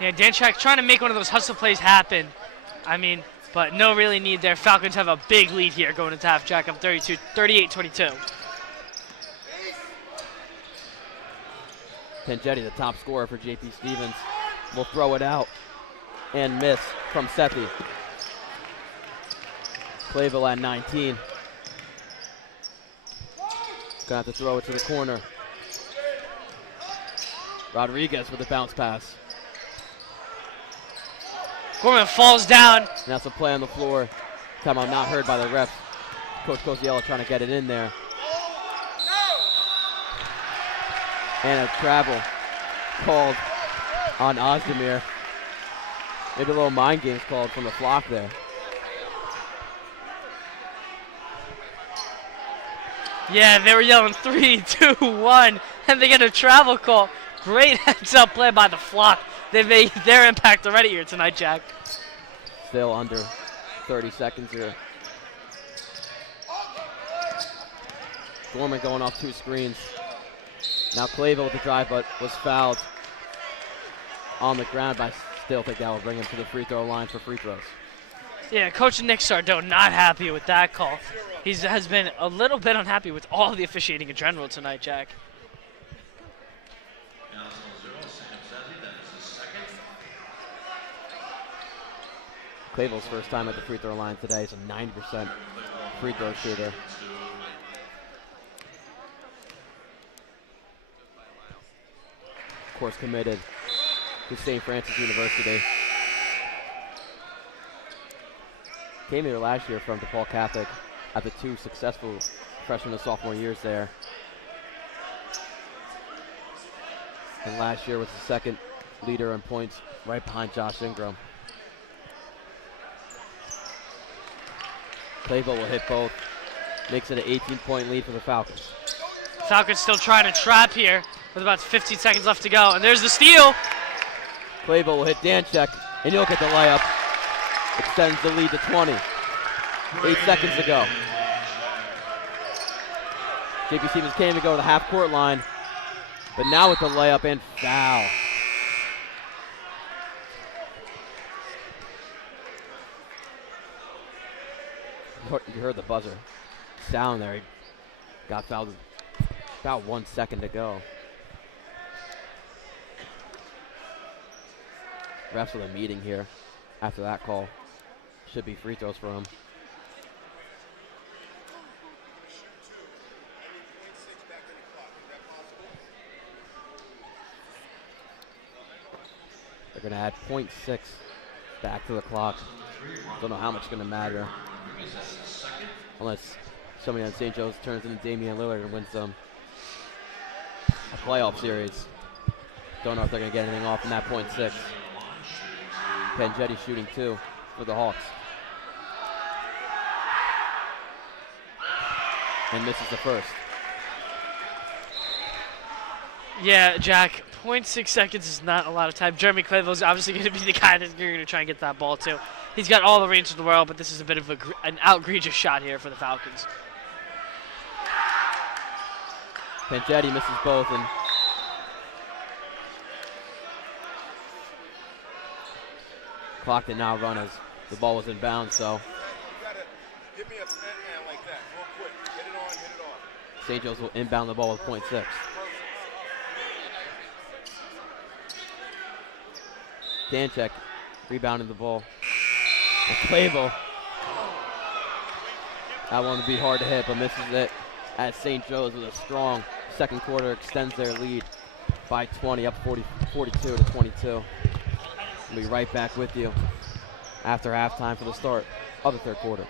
Yeah, Danchek trying to make one of those hustle plays happen. I mean, but no really need there. Falcons have a big lead here going into half. Jack up 38-22. Pangetti, the top scorer for JP Stevens, will throw it out and miss from Sethi. Clayville at 19. Gonna have to throw it to the corner. Rodriguez with a bounce pass. Gorman falls down. And that's a play on the floor. Timeout not heard by the refs. Coach Cosiello trying to get it in there. And a travel called on Ozdemir. Maybe a little mind games called from the flock there. Yeah, they were yelling 3, 2, 1, and they get a travel call. Great heads-up play by the flock. They made their impact already here tonight, Jack. Still under 30 seconds here. Gorman going off 2 screens. Now Clayville with the drive, but was fouled. on the ground, but I still think that will bring him to the free throw line for free throws. Yeah, Coach Nick Sardo not happy with that call. He has been a little bit unhappy with all the officiating in general tonight, Jack. Clayville's first time at the free throw line today, so 90% free throw shooter. Of course, committed to St. Francis University. Came here last year from DePaul Catholic after 2 successful freshman and sophomore years there. And last year was the second leader in points right behind Josh Ingram. Clayville will hit both. Makes it an 18-point lead for the Falcons. Falcons still trying to trap here with about 15 seconds left to go. And there's the steal. Clayville will hit Danchek, and he'll get the layup. Extends the lead to 20. 8 seconds to go. JP Stevens came to go to the half-court line, but now with the layup and foul. You heard the buzzer sound there. He got fouled with about 1 second to go. Refs with a meeting here after that call. Should be free throws for him. They're going to add 0.6 back to the clock. Don't know how much is going to matter. Unless somebody on St. Joe's turns into Damian Lillard and wins a playoff series. Don't know if they're going to get anything off in that 0.6. Pangetti shooting 2 for the Hawks. And misses the first. Yeah, Jack, 0.6 seconds is not a lot of time. Jeremy Clayville is obviously going to be the guy that you're going to try and get that ball to. He's got all the range in the world, but this is a bit of an outrageous shot here for the Falcons. Pangetti misses both, and clock did not run as the ball was in bounds, so Give me a man like that, real quick. Hit it on. St. Joe's will inbound the ball with 0.6. Danchek rebounding the ball. And Clayville. That one would be hard to hit, but misses it as St. Joe's with a strong second quarter extends their lead by 20, up 42 to 22. We'll be right back with you after halftime for the start of the third quarter.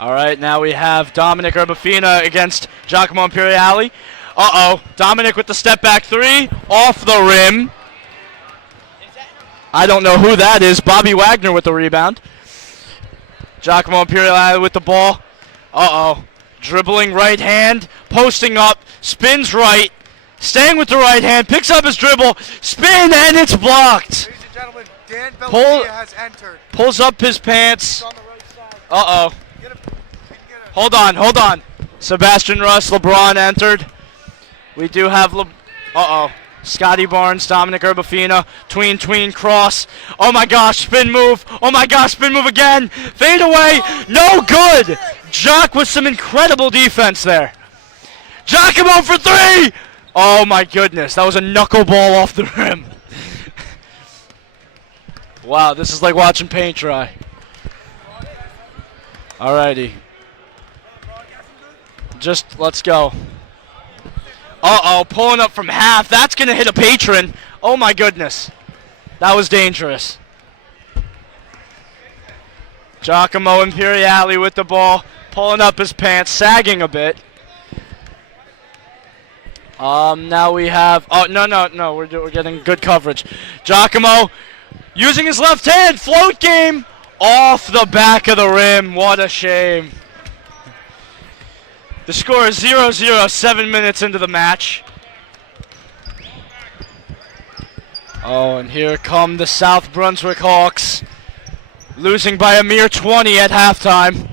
All right, now we have Dominic Urbafina against Giacomo Imperiali. Dominic with the step back three, off the rim. I don't know who that is. Bobby Wagner with the rebound. Giacomo Imperiali with the ball. Dribbling right hand, posting up, spins right, staying with the right hand, picks up his dribble, spin, and it's blocked. Ladies and gentlemen, Dan Bellavia has entered. Pulls up his pants. On the right side. Get him. Hold on. Sebastian Russ, LeBron entered. We do have Scotty Barnes, Dominic Urbafina, tween, cross. Oh my gosh, spin move. Spin move again. Fade away. No good. Jock with some incredible defense there. Giacomo for three. Oh my goodness, that was a knuckleball off the rim. Wow, this is like watching paint dry. Alrighty. Just let's go. Pulling up from half. That's going to hit a patron. Oh my goodness. That was dangerous. Giacomo Imperiali with the ball. Pulling up his pants. Sagging a bit. Now we have... No. We're getting good coverage. Giacomo using his left hand. Float game. Off the back of the rim. What a shame. The score is 0-0, 7 minutes into the match. And here come the South Brunswick Hawks, losing by a mere 20 at halftime.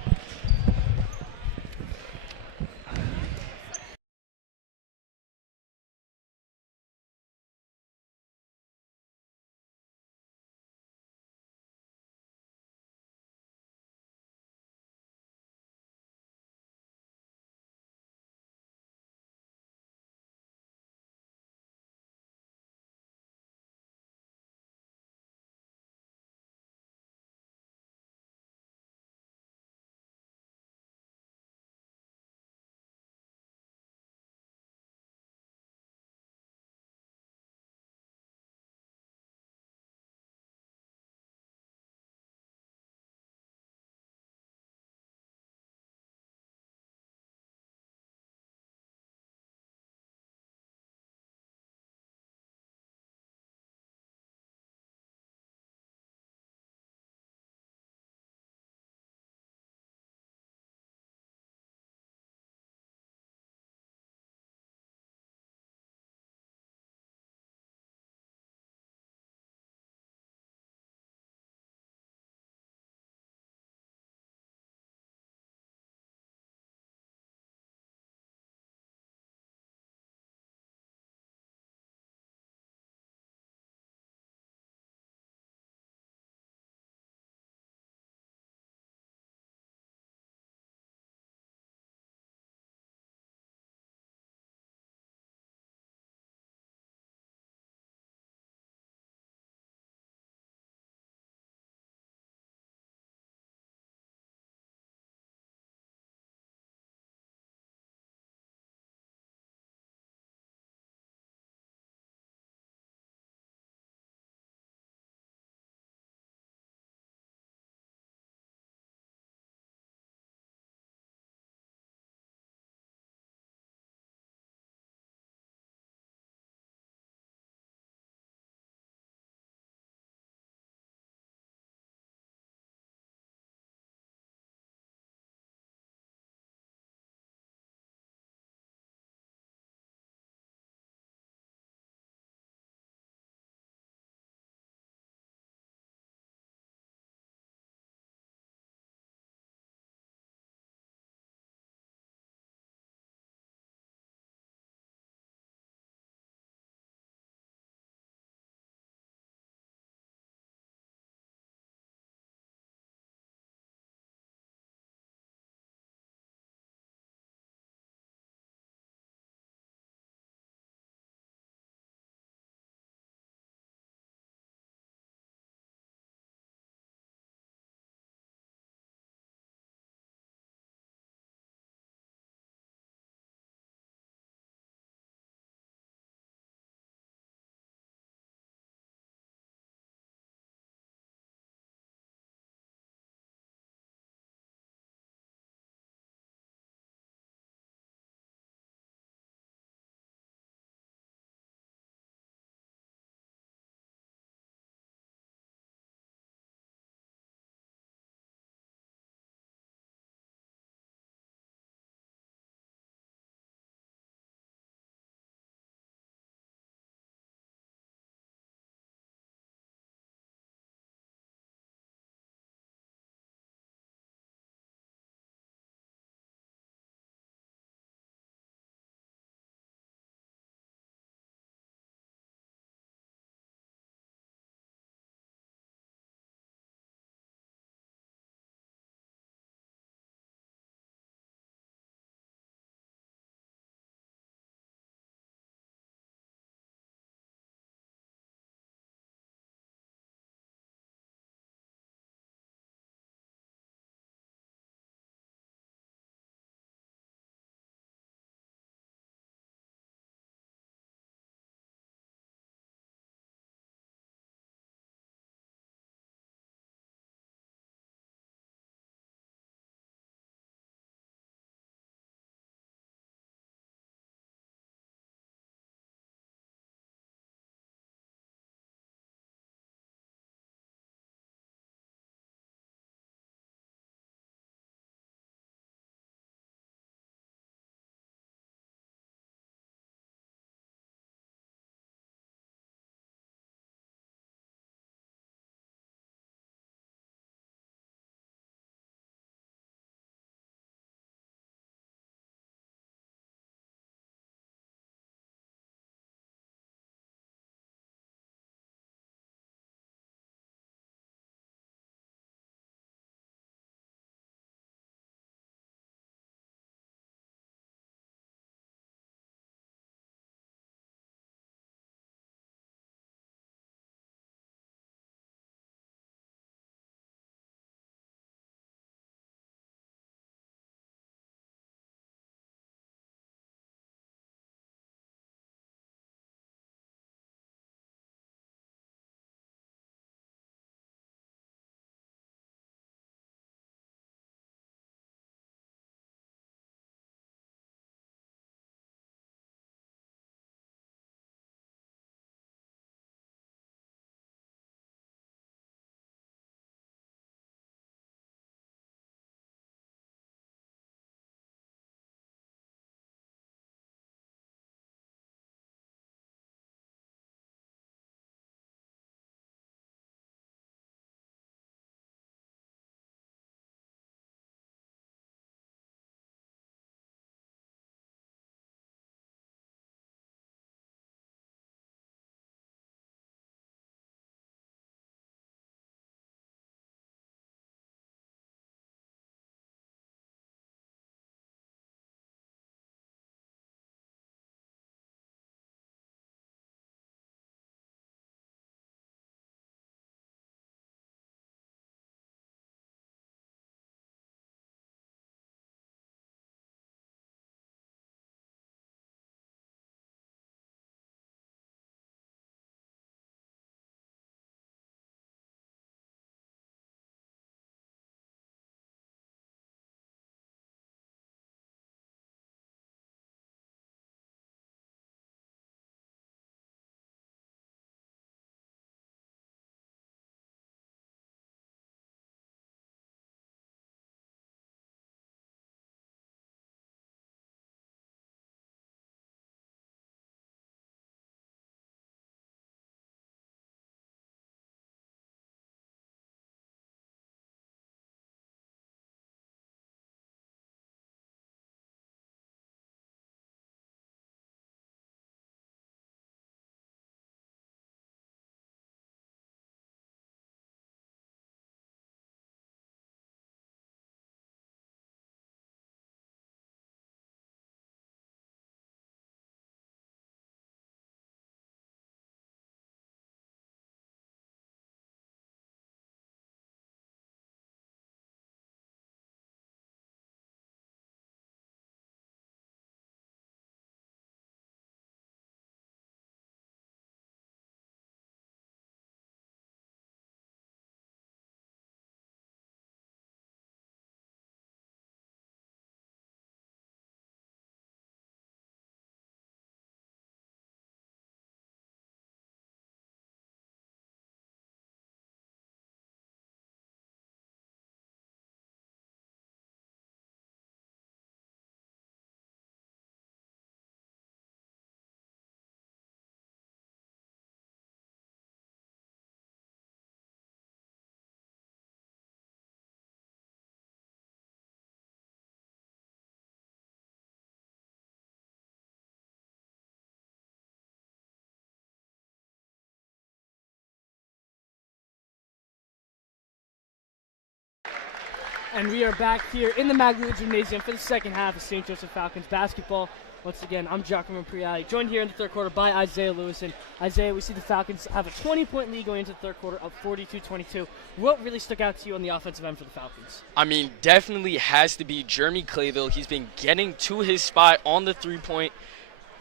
And we are back here in the Magnolia Gymnasium for the second half of St. Joseph Falcons basketball. Once again, I'm Giacomo Priali, joined here in the third quarter by Isaiah Lewis. And Isaiah, we see the Falcons have a 20-point lead going into the third quarter, up 42-22. What really stuck out to you on the offensive end for the Falcons? I mean, definitely has to be Jeremy Clayville. He's been getting to his spot on the three-point,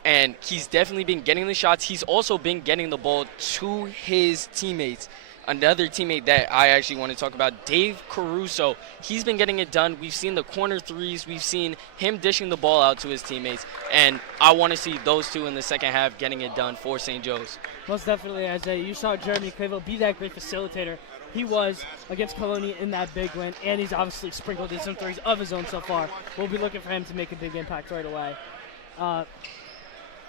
and he's definitely been getting the shots. He's also been getting the ball to his teammates. Another teammate that I actually want to talk about, Dave Caruso. He's been getting it done. We've seen the corner threes. We've seen him dishing the ball out to his teammates. And I want to see those two in the second half getting it done for St. Joe's. Most definitely, Isaiah. You saw Jeremy Clayville be that great facilitator. He was against Colonia in that big win, and he's obviously sprinkled in some threes of his own so far. We'll be looking for him to make a big impact right away.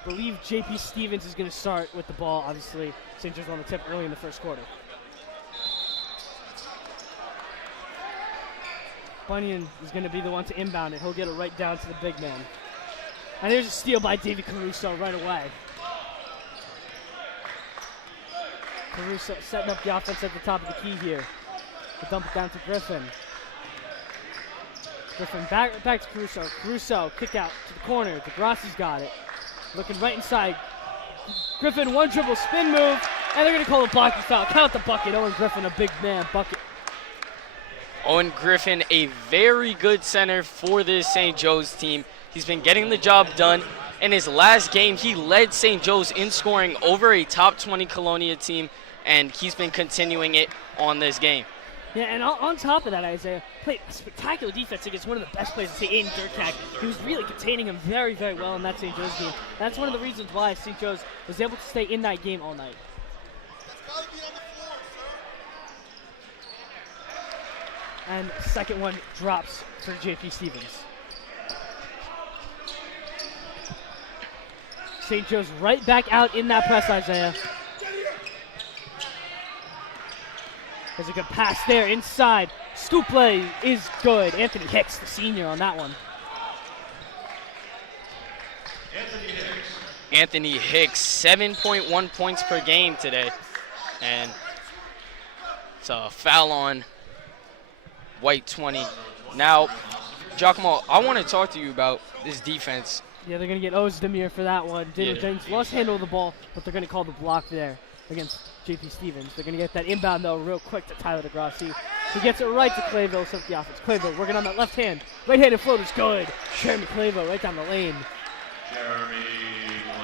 Believe J.P. Stevens is going to start with the ball. Obviously, St. Joe's on the tip early in the first quarter. Bunyan is going to be the one to inbound it. He'll get it right down to the big man. And there's a steal by David Caruso right away. Caruso setting up the offense at the top of the key here. He'll dump it down to Griffin. Griffin back to Caruso. Caruso kick out to the corner. DeGrassi's got it. Looking right inside. Griffin, one dribble spin move, and they're going to call a blocking foul. Count the bucket. Owen Griffin, a big man bucket. Owen Griffin, a very good center for this St. Joe's team. He's been getting the job done. In his last game, he led St. Joe's in scoring over a top 20 Colonia team, and he's been continuing it on this game. Yeah, and on top of that, Isaiah played spectacular defense against one of the best players in Aiden Durkak. He was really containing him very, very well in that St. Joe's game. That's one of the reasons why St. Joe's was able to stay in that game all night. And second one drops for J.P. Stevens. St. Joe's right back out in that press, Isaiah. There's a good pass there inside. Scoop play is good. Anthony Hicks, the senior, on that one. Anthony Hicks, 7.1 points per game today. And it's a foul on White 20. Now, Giacomo, I want to talk to you about this defense. Yeah, they're going to get Ozdemir for that one. Daniel James lost handle of the ball, but they're going to call the block there against J.P. Stevens. They're going to get that inbound, though, real quick to Tyler DeGrassi. He gets it right to Clayville, so the offense. Clayville working on that left hand. Right-handed floater's good. Jeremy Clayville right down the lane.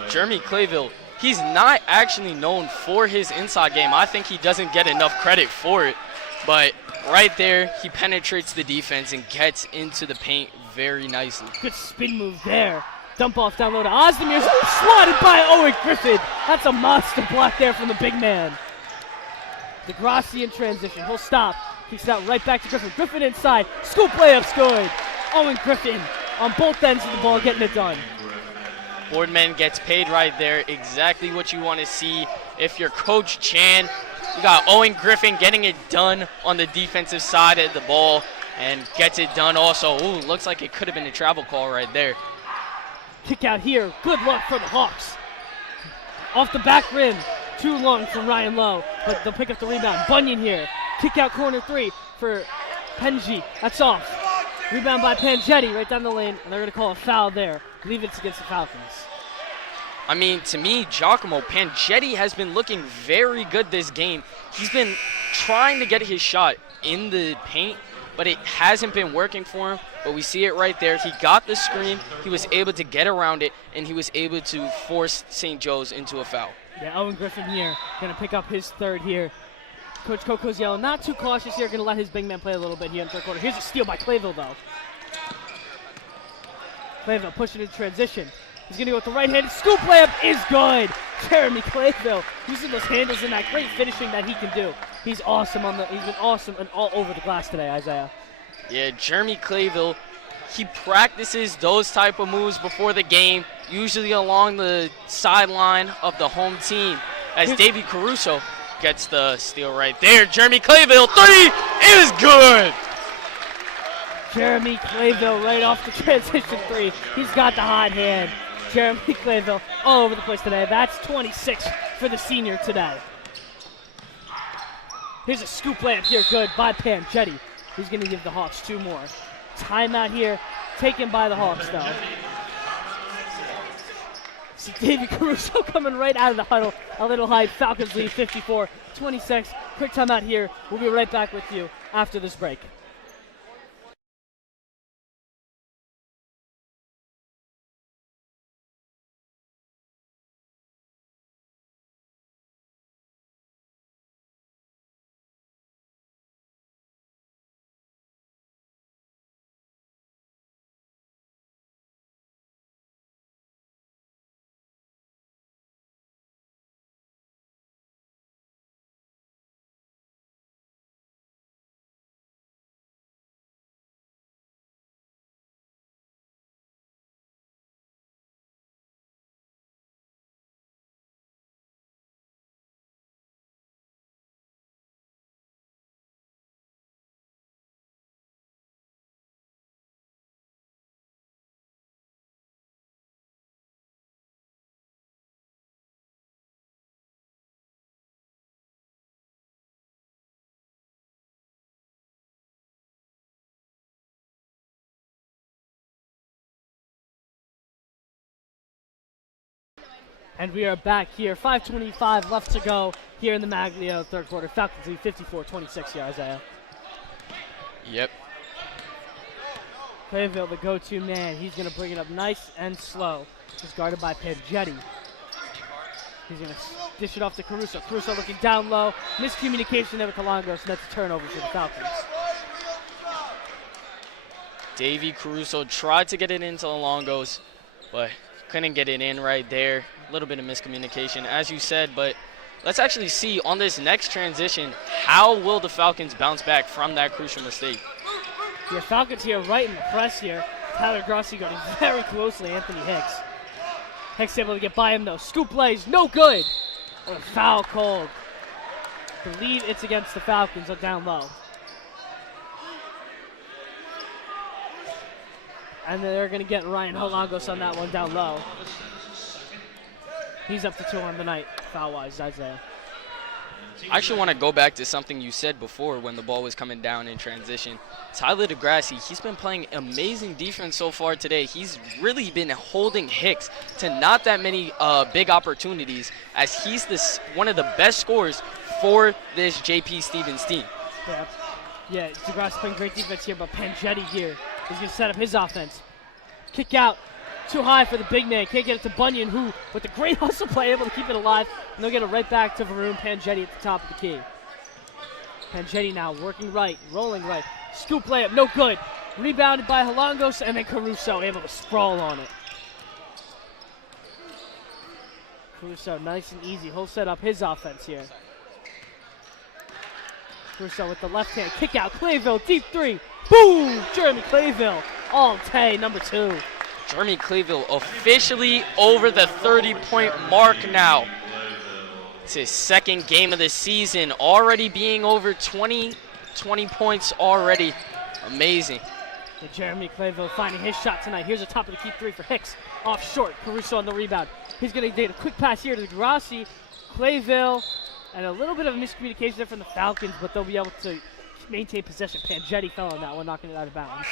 Jeremy Clayville, he's not actually known for his inside game. I think he doesn't get enough credit for it. But right there, he penetrates the defense and gets into the paint very nicely. Good spin move there. Dump off down low to Ozdemir. Swatted by Owen Griffin. That's a monster block there from the big man. DeGrassi in transition. He'll stop. Kicks out right back to Griffin. Griffin inside. Scoop layup's good. Owen Griffin on both ends of the ball getting it done. Boardman gets paid right there. Exactly what you want to see if you're Coach Chan. You got Owen Griffin getting it done on the defensive side of the ball and gets it done also. Ooh, looks like it could have been a travel call right there. Kick out here. Good luck for the Hawks. Off the back rim. Too long for Ryan Lowe, but they'll pick up the rebound. Bunyan here. Kick out corner three for Penji. That's off. Rebound by Pangetti right down the lane, and they're going to call a foul there. I believe it's against the Falcons. I mean, to me, Giacomo, Pangetti has been looking very good this game. He's been trying to get his shot in the paint, but it hasn't been working for him. But we see it right there. He got the screen, he was able to get around it, and he was able to force St. Joe's into a foul. Yeah, Owen Griffin here, going to pick up his third here. Coach Coco's yelling, not too cautious here, going to let his big man play a little bit here in the third quarter. Here's a steal by Clayville, though. Clayville pushing in transition. He's going to go with the right-handed scoop layup is good. Jeremy Clayville using those handles and that great finishing that he can do. He's awesome he's been awesome and all over the glass today, Isaiah. Yeah, Jeremy Clayville, he practices those type of moves before the game, usually along the sideline of the home team, as Davey Caruso gets the steal right there. Jeremy Clayville, three is good. Jeremy Clayville right off the transition three. He's got the hot hand. Jeremy Clayville all over the place today. That's 26 for the senior today. Here's a scoop layup here, good by Pangetti. He's going to give the Hawks 2 more. Timeout here, taken by the Hawks, though. See David Caruso coming right out of the huddle. A little high. Falcons lead 54-26. Quick timeout here. We'll be right back with you after this break. And we are back here. 5:25 left to go here in the Maglio third quarter. Falcons lead 54-26 here, Isaiah. Yep. Clayville, the go-to man. He's going to bring it up nice and slow. He's guarded by Pangetti. He's going to dish it off to Caruso. Caruso looking down low. Miscommunication there with Kalangos, and that's a turnover for the Falcons. Davy Caruso tried to get it into the Longos, but couldn't get it in right there. A little bit of miscommunication, as you said, but let's actually see on this next transition, how will the Falcons bounce back from that crucial mistake? Yeah, Falcons here right in the press here. Tyler Grossi going very closely, Anthony Hicks. Hicks able to get by him though. Scoop plays, no good. And a foul called. I believe it's against the Falcons down low. And they're going to get Ryan Holangos on that one down low. He's up to 2 on the night, foul-wise, Isaiah. I actually want to go back to something you said before when the ball was coming down in transition. Tyler DeGrassi, he's been playing amazing defense so far today. He's really been holding Hicks to not that many big opportunities, as he's one of the best scorers for this JP Stevens team. Yeah, DeGrassi playing great defense here, but Pangetti here is going to set up his offense. Kick out. Too high for the big man. Can't get it to Bunyan, who, with a great hustle play, able to keep it alive. And they'll get it right back to Varun Pangetti at the top of the key. Pangetti now working right, rolling right. Scoop layup, no good. Rebounded by Holangos, and then Caruso able to sprawl on it. Caruso, nice and easy. He'll set up his offense here. Caruso with the left hand. Kick out. Clayville, deep 3. Boom! Jeremy Clayville, all day, number 2. Jeremy Clayville officially over the 30-point mark now. It's his second game of the season, already being over 20 points already. Amazing. And Jeremy Clayville finding his shot tonight. Here's a top of the key 3 for Hicks. Off short, Caruso on the rebound. He's going to get a quick pass here to Grossi, Clayville, and a little bit of miscommunication there from the Falcons, but they'll be able to maintain possession. Pangetti fell on that one, knocking it out of bounds.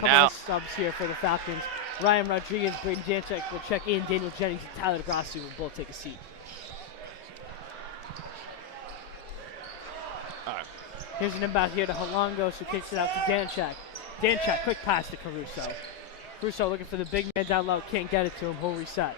Couple of subs here for the Falcons. Ryan Rodriguez, Braden Janchek will check in. Daniel Jennings and Tyler DeGrassi will both take a seat. All right. Here's an inbound here to Holangos, who kicks it out to Janchek. Janchek, quick pass to Caruso. Caruso looking for the big man down low. Can't get it to him. He'll reset.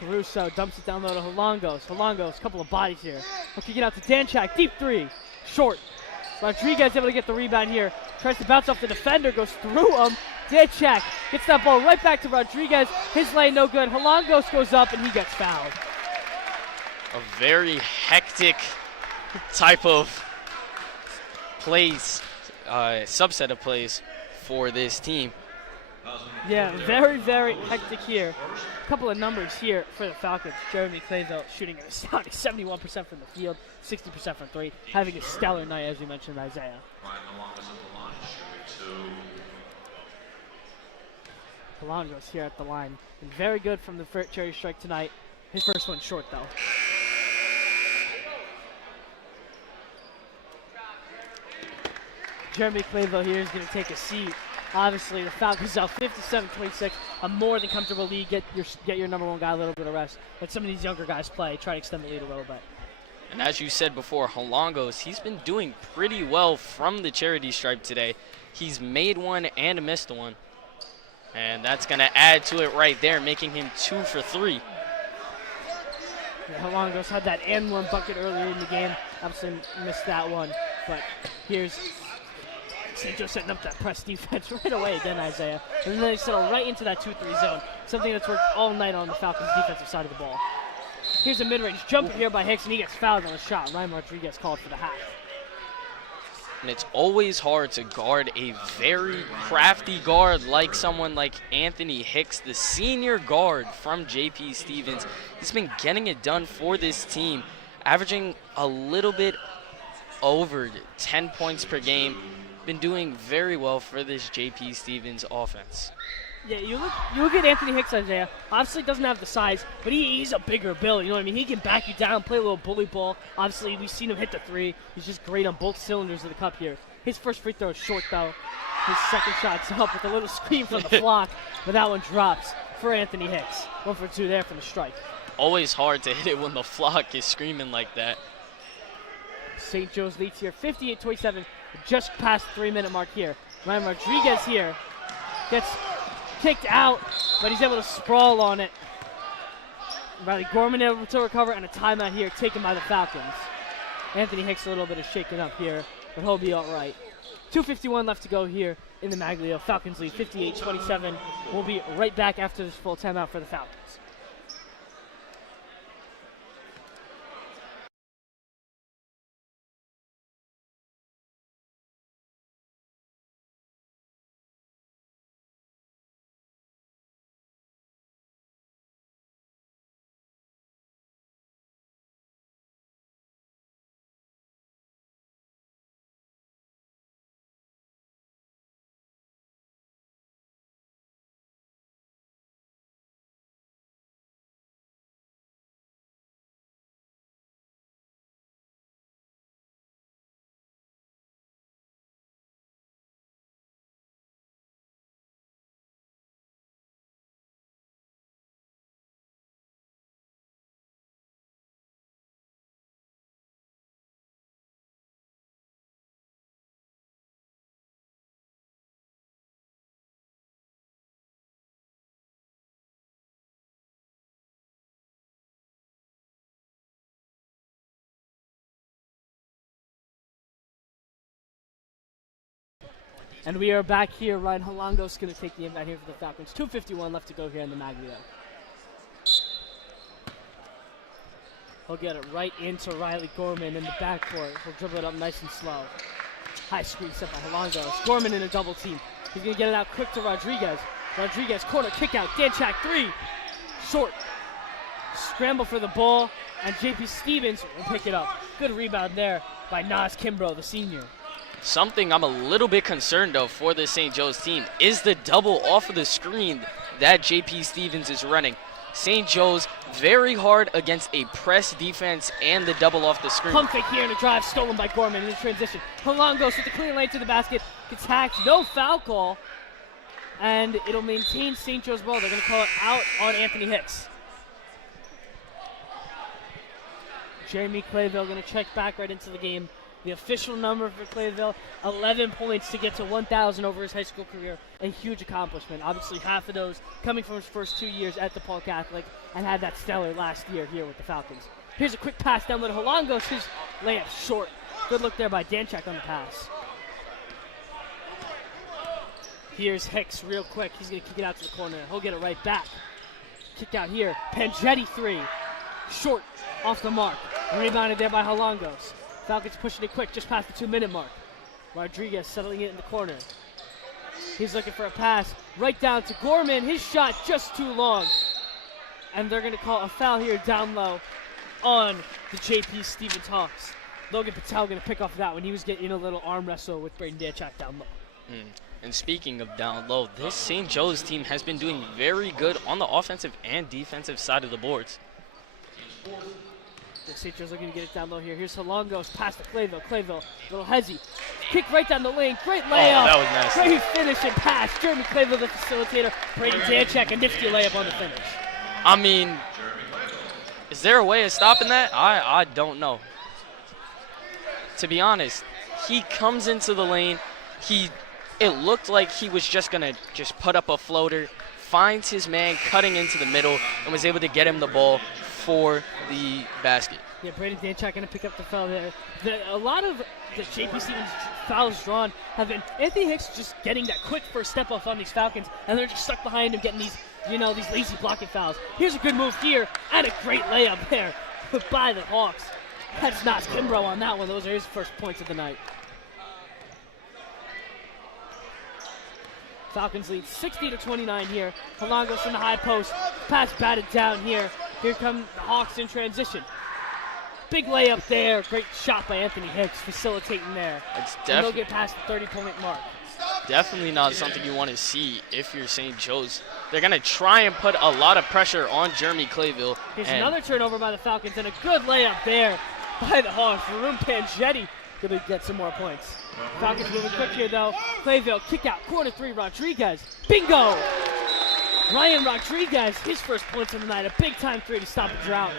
Caruso dumps it down low to Holangos. Holangos, couple of bodies here. He'll kick it out to Janchek. Deep 3. Short. Rodriguez able to get the rebound here. Tries to bounce off the defender. Goes through him. Janchek gets that ball right back to Rodriguez. His lane no good. Holangos goes up and he gets fouled. A very hectic type of plays, subset of plays for this team. Yeah, very, very hectic here. A couple of numbers here for the Falcons. Jeremy Clayville shooting a astounding 71% from the field, 60% from 3, having a stellar night, as you mentioned, Isaiah. Holangos here at the line. Been very good from the cherry strike tonight. His first one short, though. Jeremy Clayville here is going to take a seat. Obviously, the Falcons out 57-26. A more than comfortable lead. Get your number one guy a little bit of rest. Let some of these younger guys play. Try to extend the lead a little bit. And as you said before, Holongos, he's been doing pretty well from the charity stripe today. He's made one and missed one. And that's going to add to it right there, making him 2 for 3. Yeah, Holongos had that and one bucket earlier in the game. Obviously missed that one. But here's St. Joe setting up that press defense right away again, Isaiah. And then they settle right into that 2-3 zone. Something that's worked all night on the Falcons' defensive side of the ball. Here's a mid-range jumper here by Hicks, and he gets fouled on a shot. Ryan Rodriguez called for the half. And it's always hard to guard a very crafty guard like someone like Anthony Hicks, the senior guard from JP Stevens. He's been getting it done for this team, averaging a little bit over 10 points per game. Been doing very well for this JP Stevens offense. Yeah, you look at Anthony Hicks, Isaiah. Obviously doesn't have the size, but he's a bigger build. You know what I mean? He can back you down, play a little bully ball. Obviously, we've seen him hit the three. He's just great on both cylinders of the cup here. His first free throw is short, though. His second shot's up with a little scream from the flock, but that one drops for Anthony Hicks. 1 for 2 there from the strike. Always hard to hit it when the flock is screaming like that. St. Joe's leads here, 58-27, just past 3-minute mark here. Ryan Rodriguez here gets kicked out, but he's able to sprawl on it. Riley Gorman able to recover, and a timeout here taken by the Falcons. Anthony Hicks a little bit of shaken up here, but he'll be all right. 2:51 left to go here in the Maglio. Falcons lead 58-27. We'll be right back after this full timeout for the Falcons. And we are back here. Ryan Holongos going to take the inbound here for the Falcons. 2:51 left to go here in the Maglio. He'll get it right into Riley Gorman in the backcourt. He'll dribble it up nice and slow. High screen set by Holongos. Gorman in a double team. He's going to get it out quick to Rodriguez. Rodriguez, corner kick out. Danchak 3. Short. Scramble for the ball. And JP Stevens will pick it up. Good rebound there by Nas Kimbrough, the senior. Something I'm a little bit concerned of for this St. Joe's team is the double off of the screen that JP Stevens is running. St. Joe's very hard against a press defense and the double off the screen. Pump fake here in a drive stolen by Gorman in the transition. Holongos with the clean lane to the basket. Gets hacked. No foul call. And it'll maintain St. Joe's ball. They're going to call it out on Anthony Hicks. Jeremy Clayville going to check back right into the game. The official number for Clayville, 11 points to get to 1,000 over his high school career. A huge accomplishment. Obviously, half of those coming from his first 2 years at DePaul Catholic, and had that stellar last year here with the Falcons. Here's a quick pass down to Holongos. His layup short. Good look there by Danchak on the pass. Here's Hicks real quick. He's going to kick it out to the corner. He'll get it right back. Kick out here. Pangetti 3. Short off the mark. Rebounded there by Holongos. Falcons pushing it quick just past the 2-minute mark. Rodriguez settling it in the corner. He's looking for a pass right down to Gorman. His shot just too long. And they're going to call a foul here down low on the JP Stevens Hawks. Logan Patel going to pick off that one. He was getting a little arm wrestle with Braden Danchak down low. And speaking of down low, this St. Joe's team has been doing very good on the offensive and defensive side of the boards. The St. Joe's looking to get it down low here. Here's Halongos, pass to Clayville. Clayville, little hezzy. Kick right down the lane. Great layup. that was nasty. Great finish and pass. Jeremy Clayville, the facilitator. Brady Danchak, a nifty layup on the finish. I mean, is there a way of stopping that? I don't know. To be honest, he comes into the lane. It looked like he was just gonna put up a floater, finds his man cutting into the middle, and was able to get him the ball for the basket. Yeah, Brady Danchak going to pick up the foul there. A lot of the JP Stevens fouls drawn have been Anthony Hicks just getting that quick first step off on these Falcons, and they're just stuck behind him getting these, these lazy blocking fouls. Here's a good move here, and a great layup there by the Hawks. That's not Kimbrough on that one. Those are his first points of the night. Falcons lead 60-29 here. Halongos from the high post. Pass batted down here. Here come the Hawks in transition. Big layup there. Great shot by Anthony Hicks, facilitating there. It's And they'll get past the 30-point mark. definitely not something you want to see if you're St. Joe's. They're going to try and put a lot of pressure on Jeremy Clayville. Here's and another turnover by the Falcons and a good layup there by the Hawks. Varun Pangetti going to get some more points. Falcons moving quick here though. Clayville, kick out, corner three, Rodriguez. Bingo! Ryan Rodriguez, his first points of the night. A big time three to stop a drought.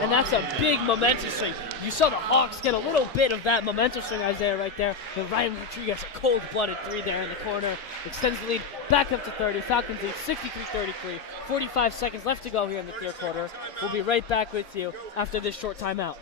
And that's a big momentum swing. You saw the Hawks get a little bit of that momentum swing, Isaiah, right there. And Ryan Rodriguez, a cold-blooded three there in the corner. Extends the lead back up to 30. Falcons lead 63-33. 45 seconds left to go here in the third quarter. We'll be right back with you after this short timeout.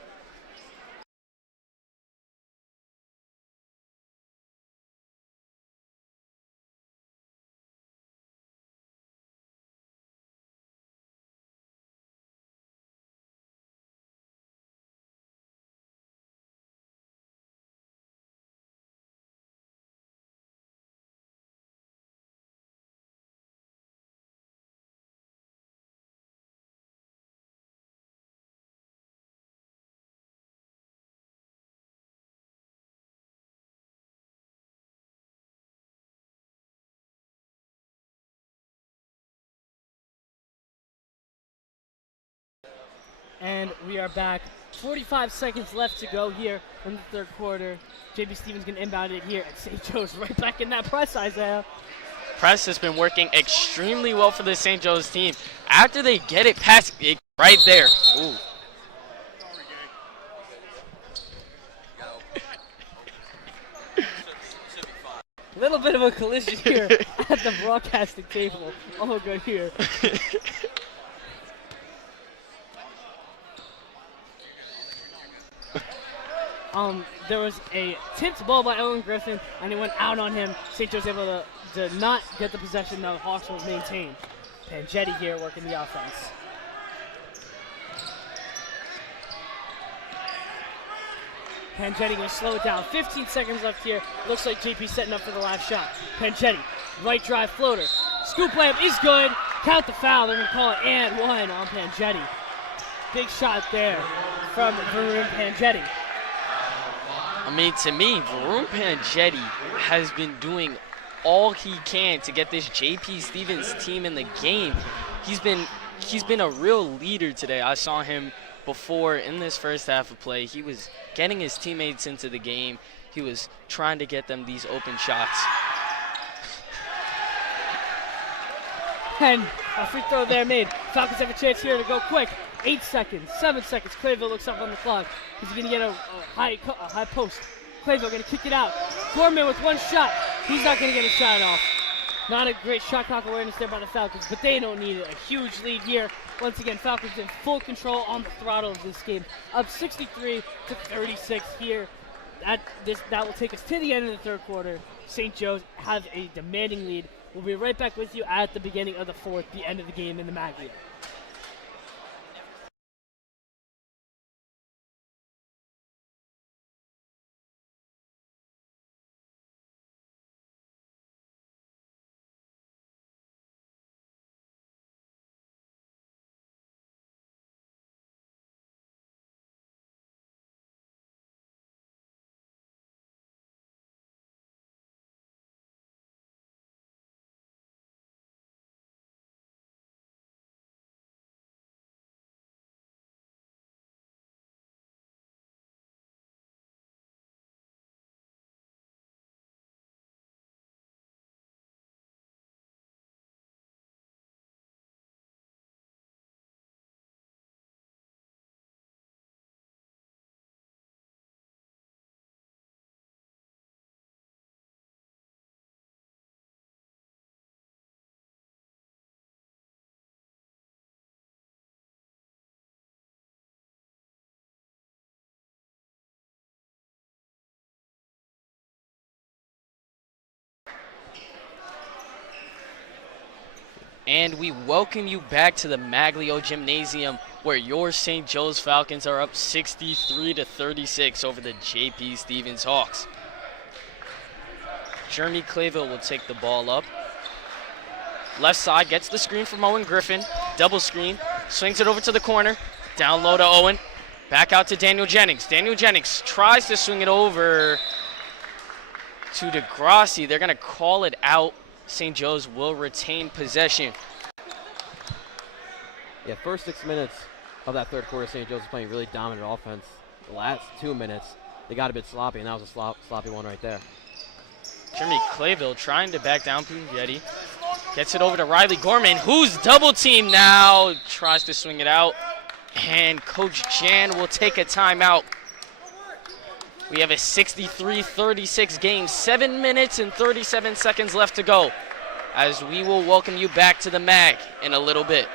And we are back. 45 seconds left to go here in the third quarter. JB Stevens going to inbound it here. And St. Joe's right back in that press, Isaiah. press has been working extremely well for the St. Joe's team. After they get it past it right there. Ooh. Little bit of a collision here at the broadcasting table. Oh, good here. There was a tipped ball by Owen Griffin, and he went out on him. St. Joe's able to not get the possession. Now the Hawks will maintain. Pangetti here working the offense. Pangetti going to slow it down. 15 seconds left here. Looks like JP setting up for the last shot. Pangetti, right drive floater. Scoop layup is good. Count the foul. They're going to call it and one on Pangetti. Big shot there from Varun Pangetti. I mean, to me, Varun Pangetti has been doing all he can to get this JP Stevens team in the game. He's been a real leader today. I saw him before in this first half of play. He was getting his teammates into the game. He was trying to get them these open shots. And a free throw there made. Falcons have a chance here to go quick. 8 seconds, 7 seconds. Clayville looks up on the clock. He's going to get a high post. Clayville going to kick it out. Gorman with one shot. He's not going to get a shot off. Not a great shot clock awareness there by the Falcons, but they don't need it. A huge lead here. Once again, Falcons in full control on the throttle of this game. Up 63-36 here. That will take us to the end of the third quarter. St. Joe's have a demanding lead. We'll be right back with you at the beginning of the fourth, the end of the game in the Maglia. And we welcome you back to the Maglio Gymnasium, where your St. Joe's Falcons are up 63-36 over the J.P. Stevens Hawks. Jeremy Clayville will take the ball up. Left side, gets the screen from Owen Griffin. Double screen, swings it over to the corner. Down low to Owen. Back out to Daniel Jennings. Daniel Jennings tries to swing it over to DeGrassi. They're going to call it out. St. Joe's will retain possession. Yeah, first 6 minutes of that third quarter, St. Joe's is playing really dominant offense. The last 2 minutes, they got a bit sloppy, and that was a sloppy one right there. Jeremy Clayville trying to back down Punjetti. Gets it over to Riley Gorman, who's double teamed now. Tries to swing it out. And Coach Jan will take a timeout. We have a 63-36 game, 7 minutes and 37 seconds left to go, as we will welcome you back to the MAG in a little bit.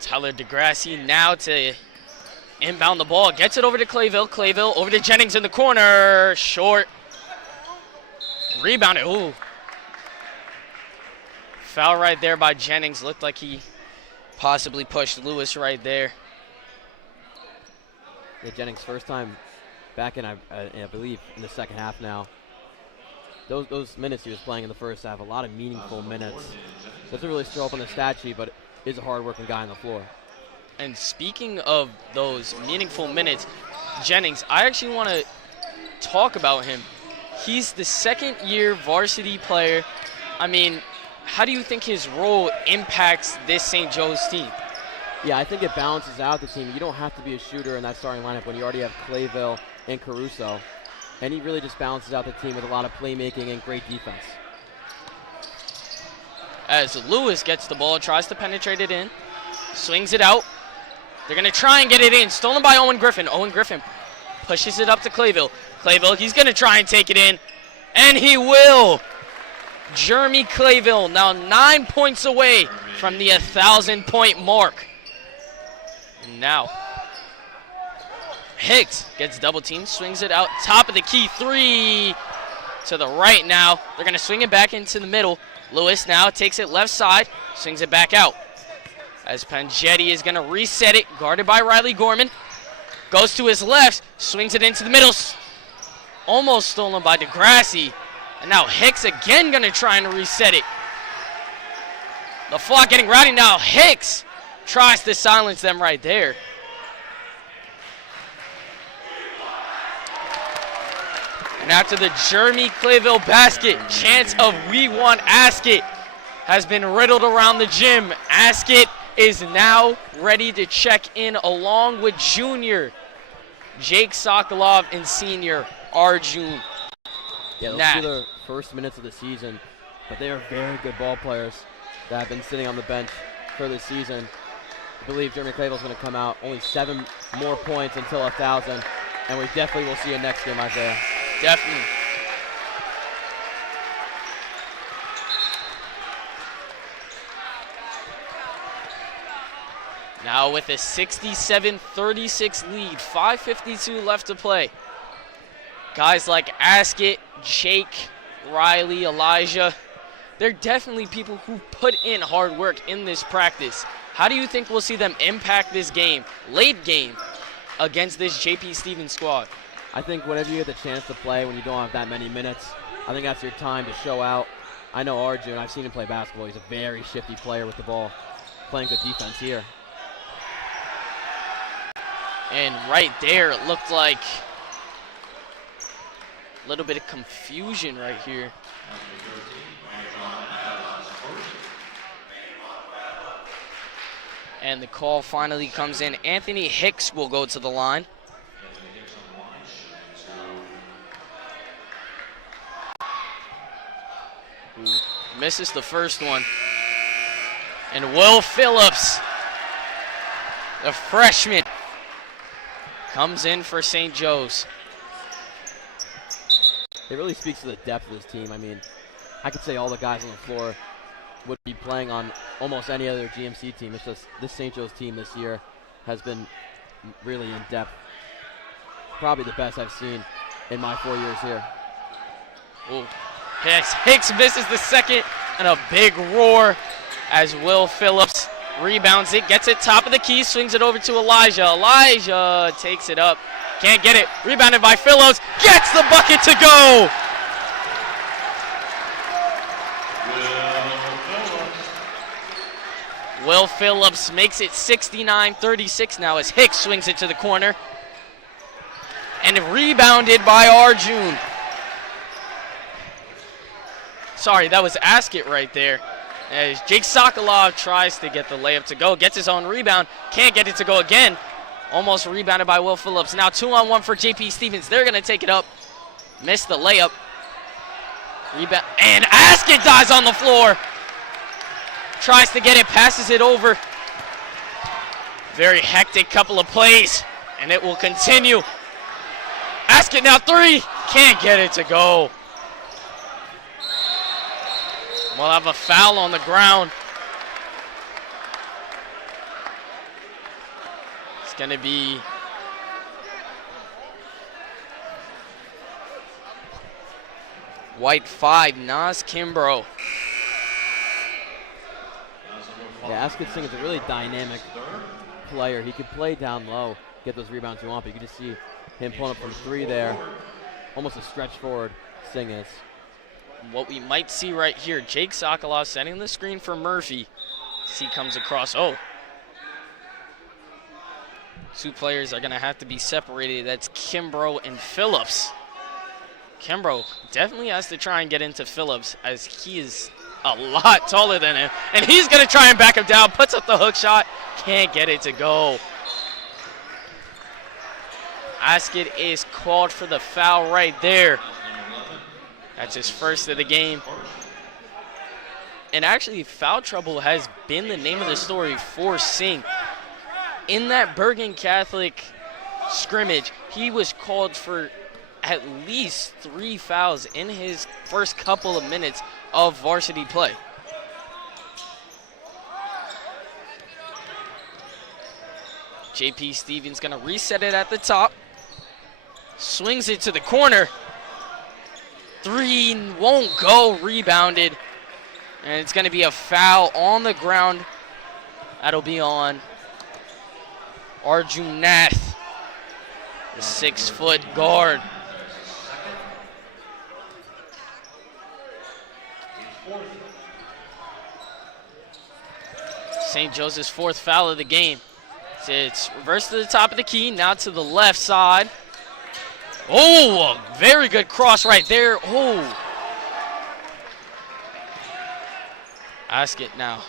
Tyler DeGrassi now to inbound the ball. Gets it over to Clayville. Clayville over to Jennings in the corner. Short. Rebounded. Ooh. Foul right there by Jennings. Looked like he possibly pushed Lewis right there. Yeah, Jennings' first time back in, I believe, in the second half now. Those minutes he was playing in the first half, a lot of meaningful minutes. Doesn't really show up on the stat sheet, but is a hard-working guy on the floor. And speaking of those meaningful minutes, Jennings, I actually want to talk about him. He's the second-year varsity player. I mean, how do you think his role impacts this St. Joe's team? Yeah, I think it balances out the team. You don't have to be a shooter in that starting lineup when you already have Clayville and Caruso. And he really just balances out the team with a lot of playmaking and great defense. As Lewis gets the ball, tries to penetrate it in, swings it out. They're going to try and get it in. Stolen by Owen Griffin. Owen Griffin pushes it up to Clayville. Clayville, he's going to try and take it in, and he will. Jeremy Clayville now 9 points away from the 1,000-point mark. And now Hicks gets double teamed, swings it out, top of the key, three to the right now. They're going to swing it back into the middle. Lewis now takes it left side, swings it back out. As Punjetti is going to reset it, guarded by Riley Gorman. Goes to his left, swings it into the middle. Almost stolen by DeGrassi. And now Hicks again going to try and reset it. The flock getting rowdy now. Hicks tries to silence them right there. And after the Jeremy Clayville basket, chance of we want Ascot has been riddled around the gym. Ascot is now ready to check in along with junior Jake Sokolov and senior Arjun. Yeah, those are the first minutes of the season, but they are very good ball players that have been sitting on the bench for this season. I believe Jeremy Clayville is going to come out. Only 7 more points until 1,000, and we definitely will see a next game, Isaiah. Definitely. Now with a 67-36 lead, 5:52 left to play. Guys like Ascot, Jake, Riley, Elijah, they're definitely people who put in hard work in this practice. How do you think we'll see them impact this game, late game, against this J.P. Stevens squad? I think whenever you get the chance to play when you don't have that many minutes, I think that's your time to show out. I know Arjun, I've seen him play basketball. He's a very shifty player with the ball, playing good defense here. And right there, it looked like a little bit of confusion right here. And the call finally comes in. Anthony Hicks will go to the line. misses the first one. And Will Phillips, the freshman, comes in for St. Joe's. It really speaks to the depth of this team. I mean, I could say all the guys on the floor would be playing on almost any other GMC team. It's just this St. Joe's team this year has been really in depth. Probably the best I've seen in my 4 years here. Ooh. Hicks misses the second, and a big roar as Will Phillips rebounds it, gets it top of the key, swings it over to Elijah. Elijah takes it up, can't get it. Rebounded by Phillips, gets the bucket to go. Will Phillips makes it 69-36 now as Hicks swings it to the corner. And rebounded by Arjun. Sorry, that was Askett right there. As Jake Sokolov tries to get the layup to go, gets his own rebound, can't get it to go again. Almost rebounded by Will Phillips. Now 2-on-1 for JP Stevens. They're gonna take it up. Missed the layup. Rebound, and Askett dies on the floor. Tries to get it, passes it over. Very hectic couple of plays, and it will continue. Askett now three, can't get it to go. We'll have a foul on the ground. It's gonna be White 5, Nas Kimbrough. Yeah, Askett Singh is a really dynamic player. He could play down low, get those rebounds you want, but you can just see him pulling up from three there. Almost a stretch forward, Singh is. What we might see right here, Jake Sokolov setting the screen for Murphy. He comes across, oh. Two players are gonna have to be separated. That's Kimbrough and Phillips. Kimbrough definitely has to try and get into Phillips as he is a lot taller than him. And he's gonna try and back him down, puts up the hook shot, can't get it to go. Askett is called for the foul right there. That's his first of the game. And actually, foul trouble has been the name of the story for Singh. In that Bergen Catholic scrimmage, he was called for at least 3 fouls in his first couple of minutes of varsity play. JP Stevens gonna reset it at the top. Swings it to the corner. Three won't go, rebounded. And it's gonna be a foul on the ground. That'll be on Arjun Nath, the 6-foot guard. St. Joseph's fourth foul of the game. It's reverse to the top of the key, now to the left side. Oh, a very good cross right there. Oh. Askett now.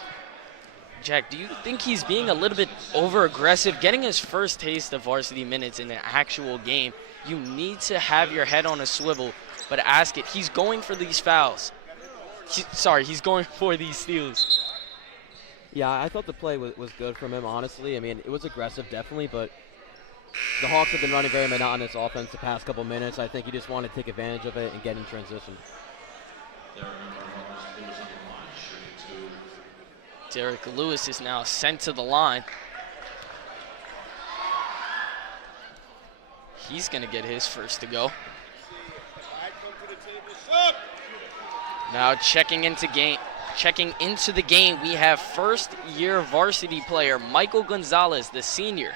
Jack, do you think he's being a little bit over-aggressive? Getting his first taste of varsity minutes in an actual game, you need to have your head on a swivel. But Askett, he's going for these fouls. He's going for these steals. Yeah, I thought the play was good from him, honestly. I mean, it was aggressive, definitely, but the Hawks have been running very monotonous offense the past couple minutes. I think he just wanted to take advantage of it and get in transition. Derek Lewis is now sent to the line. He's going to get his first to go. Now checking into the game, we have first-year varsity player Michael Gonzalez, the senior.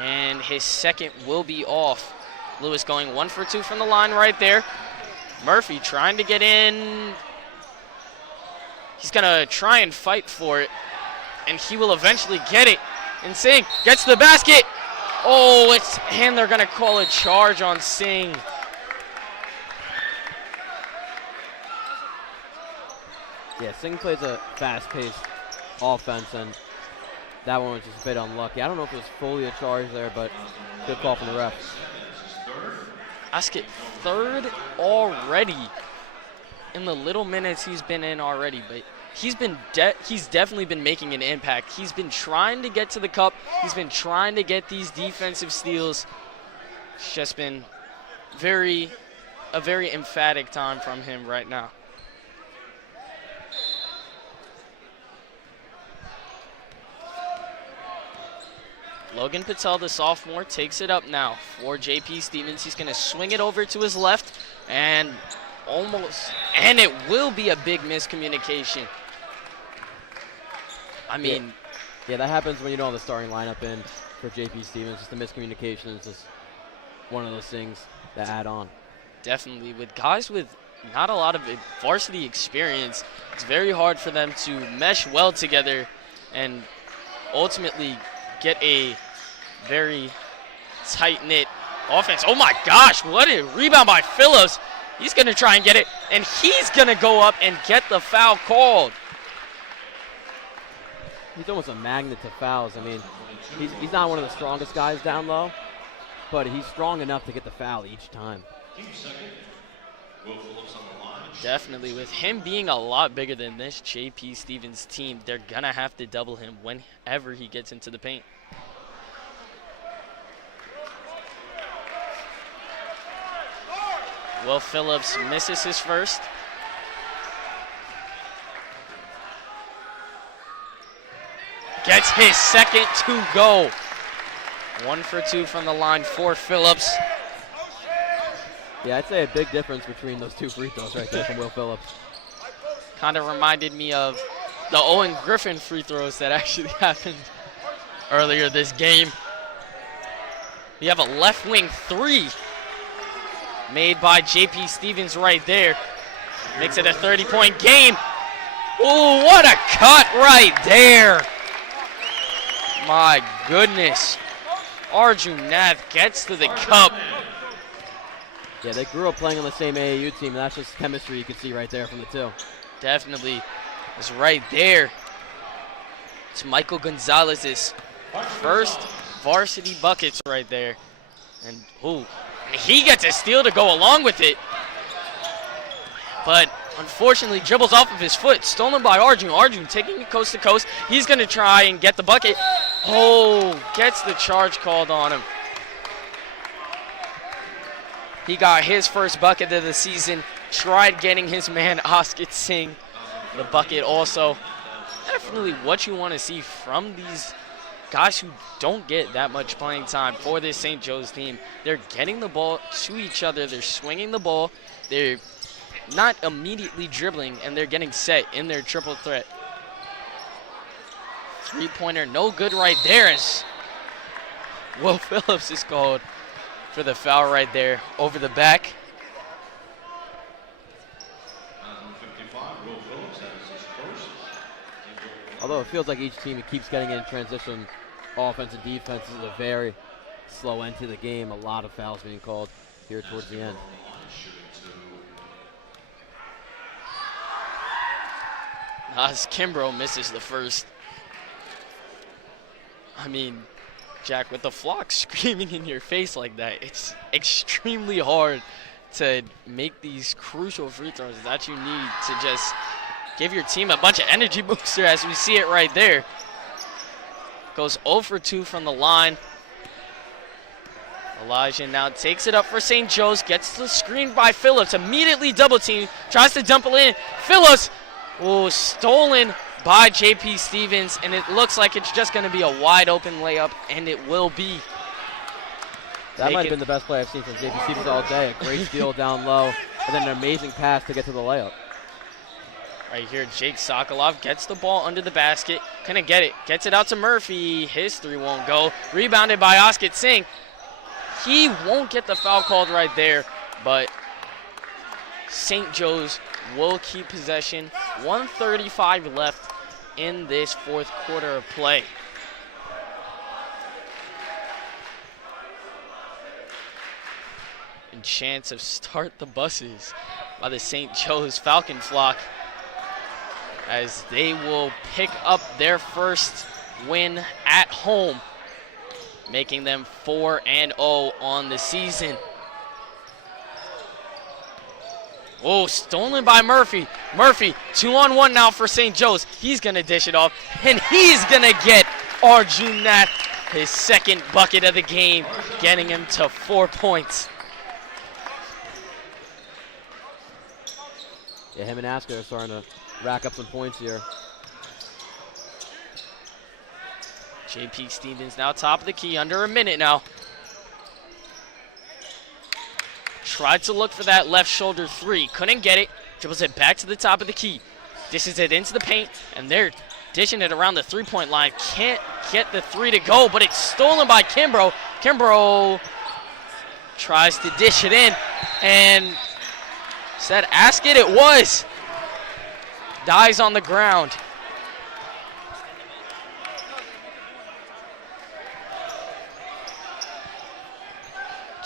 And his second will be off. Lewis going 1 for 2 from the line right there. Murphy trying to get in. He's gonna try and fight for it, and he will eventually get it. And Singh gets the basket. Oh, and they're gonna call a charge on Singh. Yeah, Singh plays a fast-paced offense, and that one was just a bit unlucky. I don't know if it was fully a charge there, but good call from the ref. Oskett third already in the little minutes he's been in already, but he's definitely been making an impact. He's been trying to get to the cup. He's been trying to get these defensive steals. It's just been a very emphatic time from him right now. Logan Patel, the sophomore, takes it up now for JP Stevens. He's going to swing it over to his left, and it will be a big miscommunication. I mean, yeah, that happens when you don't have the starting lineup in for JP Stevens. Just the miscommunication is just one of those things that add on. Definitely, with guys with not a lot of varsity experience, it's very hard for them to mesh well together and ultimately get a very tight-knit offense. Oh my gosh, what a rebound by Phillips. He's going to try and get it, and he's going to go up and get the foul called. He's almost a magnet to fouls. I mean, he's not one of the strongest guys down low, but he's strong enough to get the foul each time. Definitely, with him being a lot bigger than this JP Stevens team, they're going to have to double him whenever he gets into the paint. Will Phillips misses his first. Gets his second to go. 1 for 2 from the line for Phillips. Yeah, I'd say a big difference between those two free throws right there from Will Phillips. Kind of reminded me of the Owen Griffin free throws that actually happened earlier this game. We have a left wing three made by JP Stevens right there. Makes it a 30-point game. Ooh, what a cut right there. My goodness. Arjun Nath gets to the cup. Yeah, they grew up playing on the same AAU team. That's just chemistry you can see right there from the two. Definitely. It's right there. It's Michael Gonzalez's first varsity buckets right there. And ooh, he gets a steal to go along with it. But unfortunately dribbles off of his foot. Stolen by Arjun. Arjun taking it coast to coast. He's going to try and get the bucket. Oh, gets the charge called on him. He got his first bucket of the season. Tried getting his man Oskett Singh the bucket also. Definitely what you want to see from these guys who don't get that much playing time for this St. Joe's team. They're getting the ball to each other. They're swinging the ball. They're not immediately dribbling, and they're getting set in their triple threat. Three-pointer, no good right there. As Will Phillips is called for the foul right there over the back. Although it feels like each team keeps getting in transition, offense and defense is a very slow end to the game. A lot of fouls being called here towards the end. As Kimbrough misses the first. I mean, Jack, with the flock screaming in your face like that, it's extremely hard to make these crucial free throws that you need to just give your team a bunch of energy booster, as we see it right there. Goes 0 for 2 from the line. Elijah now takes it up for St. Joe's, gets the screen by Phillips, immediately double team, tries to dump it in. Phillips, oh, stolen by JP Stevens, and it looks like it's just going to be a wide open layup, and it will be. That might have been the best play I've seen from JP Stevens all day. A great steal down low, and then an amazing pass to get to the layup. Right here, Jake Sokolov gets the ball under the basket. Couldn't get it. Gets it out to Murphy. His three won't go. Rebounded by Oskett Singh. He won't get the foul called right there, but St. Joe's will keep possession. 1:35 left in this fourth quarter of play. And chance of start the buses by the St. Joe's Falcon flock, as they will pick up their first win at home, making them 4-0 on the season. Oh, stolen by Murphy. Murphy, 2-on-1 now for St. Joe's. He's going to dish it off, and he's going to get Arjun Nath his second bucket of the game, getting him to 4 points. Yeah, him and Asker are starting to rack up some points here. JP Stevens now top of the key, under a minute now. Tried to look for that left shoulder three, couldn't get it. Dribbles it back to the top of the key. Dishes it into the paint, and they're dishing it around the three-point line. Can't get the three to go, but it's stolen by Kimbrough. Kimbrough tries to dish it in, and said ask it, it was. Dies on the ground.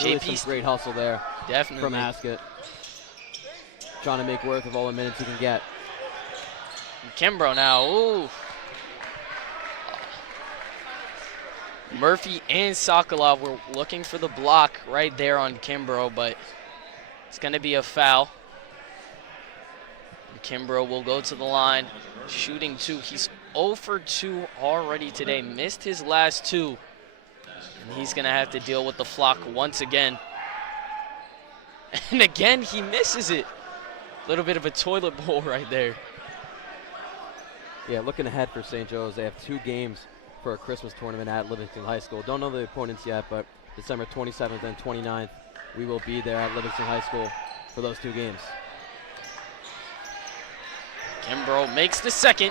Really JP some great hustle there definitely from Askett. Trying to make worth of all the minutes he can get. Kimbrough now, ooh. Murphy and Sokolov were looking for the block right there on Kimbrough, but it's gonna be a foul. And Kimbrough will go to the line, shooting two. He's 0 for 2 already today, missed his last two. And he's gonna have to deal with the flock once again. And again, he misses it. Little bit of a toilet bowl right there. Yeah, looking ahead for St. Joe's, they have 2 games for a Christmas tournament at Livingston High School. Don't know the opponents yet, but December 27th and 29th, we will be there at Livingston High School for those 2 games. Kimbrough makes the second,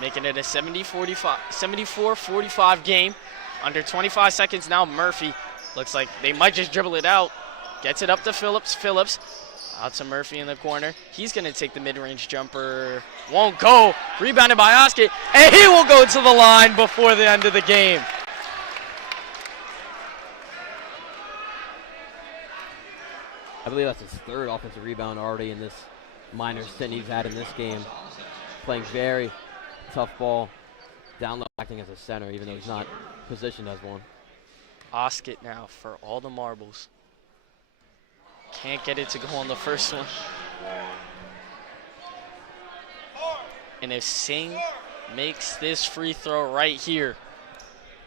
making it a 74-45 game. Under 25 seconds now, Murphy. Looks like they might just dribble it out. Gets it up to Phillips. Phillips out to Murphy in the corner. He's going to take the mid-range jumper. Won't go. Rebounded by Oskett. And he will go to the line before the end of the game. I believe that's his 3rd offensive rebound already in this minor stint he's had in this game. Playing very tough ball. Down low, acting as a center, even though he's not positioned as one. Oskett now for all the marbles. Can't get it to go on the first one. And if Singh makes this free throw right here,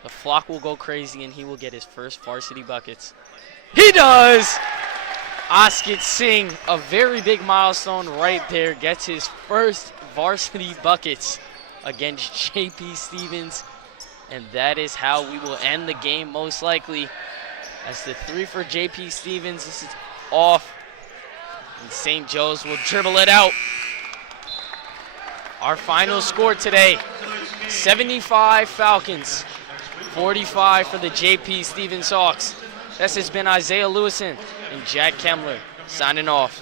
the flock will go crazy and he will get his first varsity buckets. He does! Oskett Singh, a very big milestone right there, gets his first varsity buckets against JP Stevens. And that is how we will end the game most likely. As the 3 for JP Stevens, this is off. And St. Joe's will dribble it out. Our final score today, 75 Falcons, 45 for the JP Stevens Hawks. This has been Isaiah Lewison and Jack Kemmler signing off.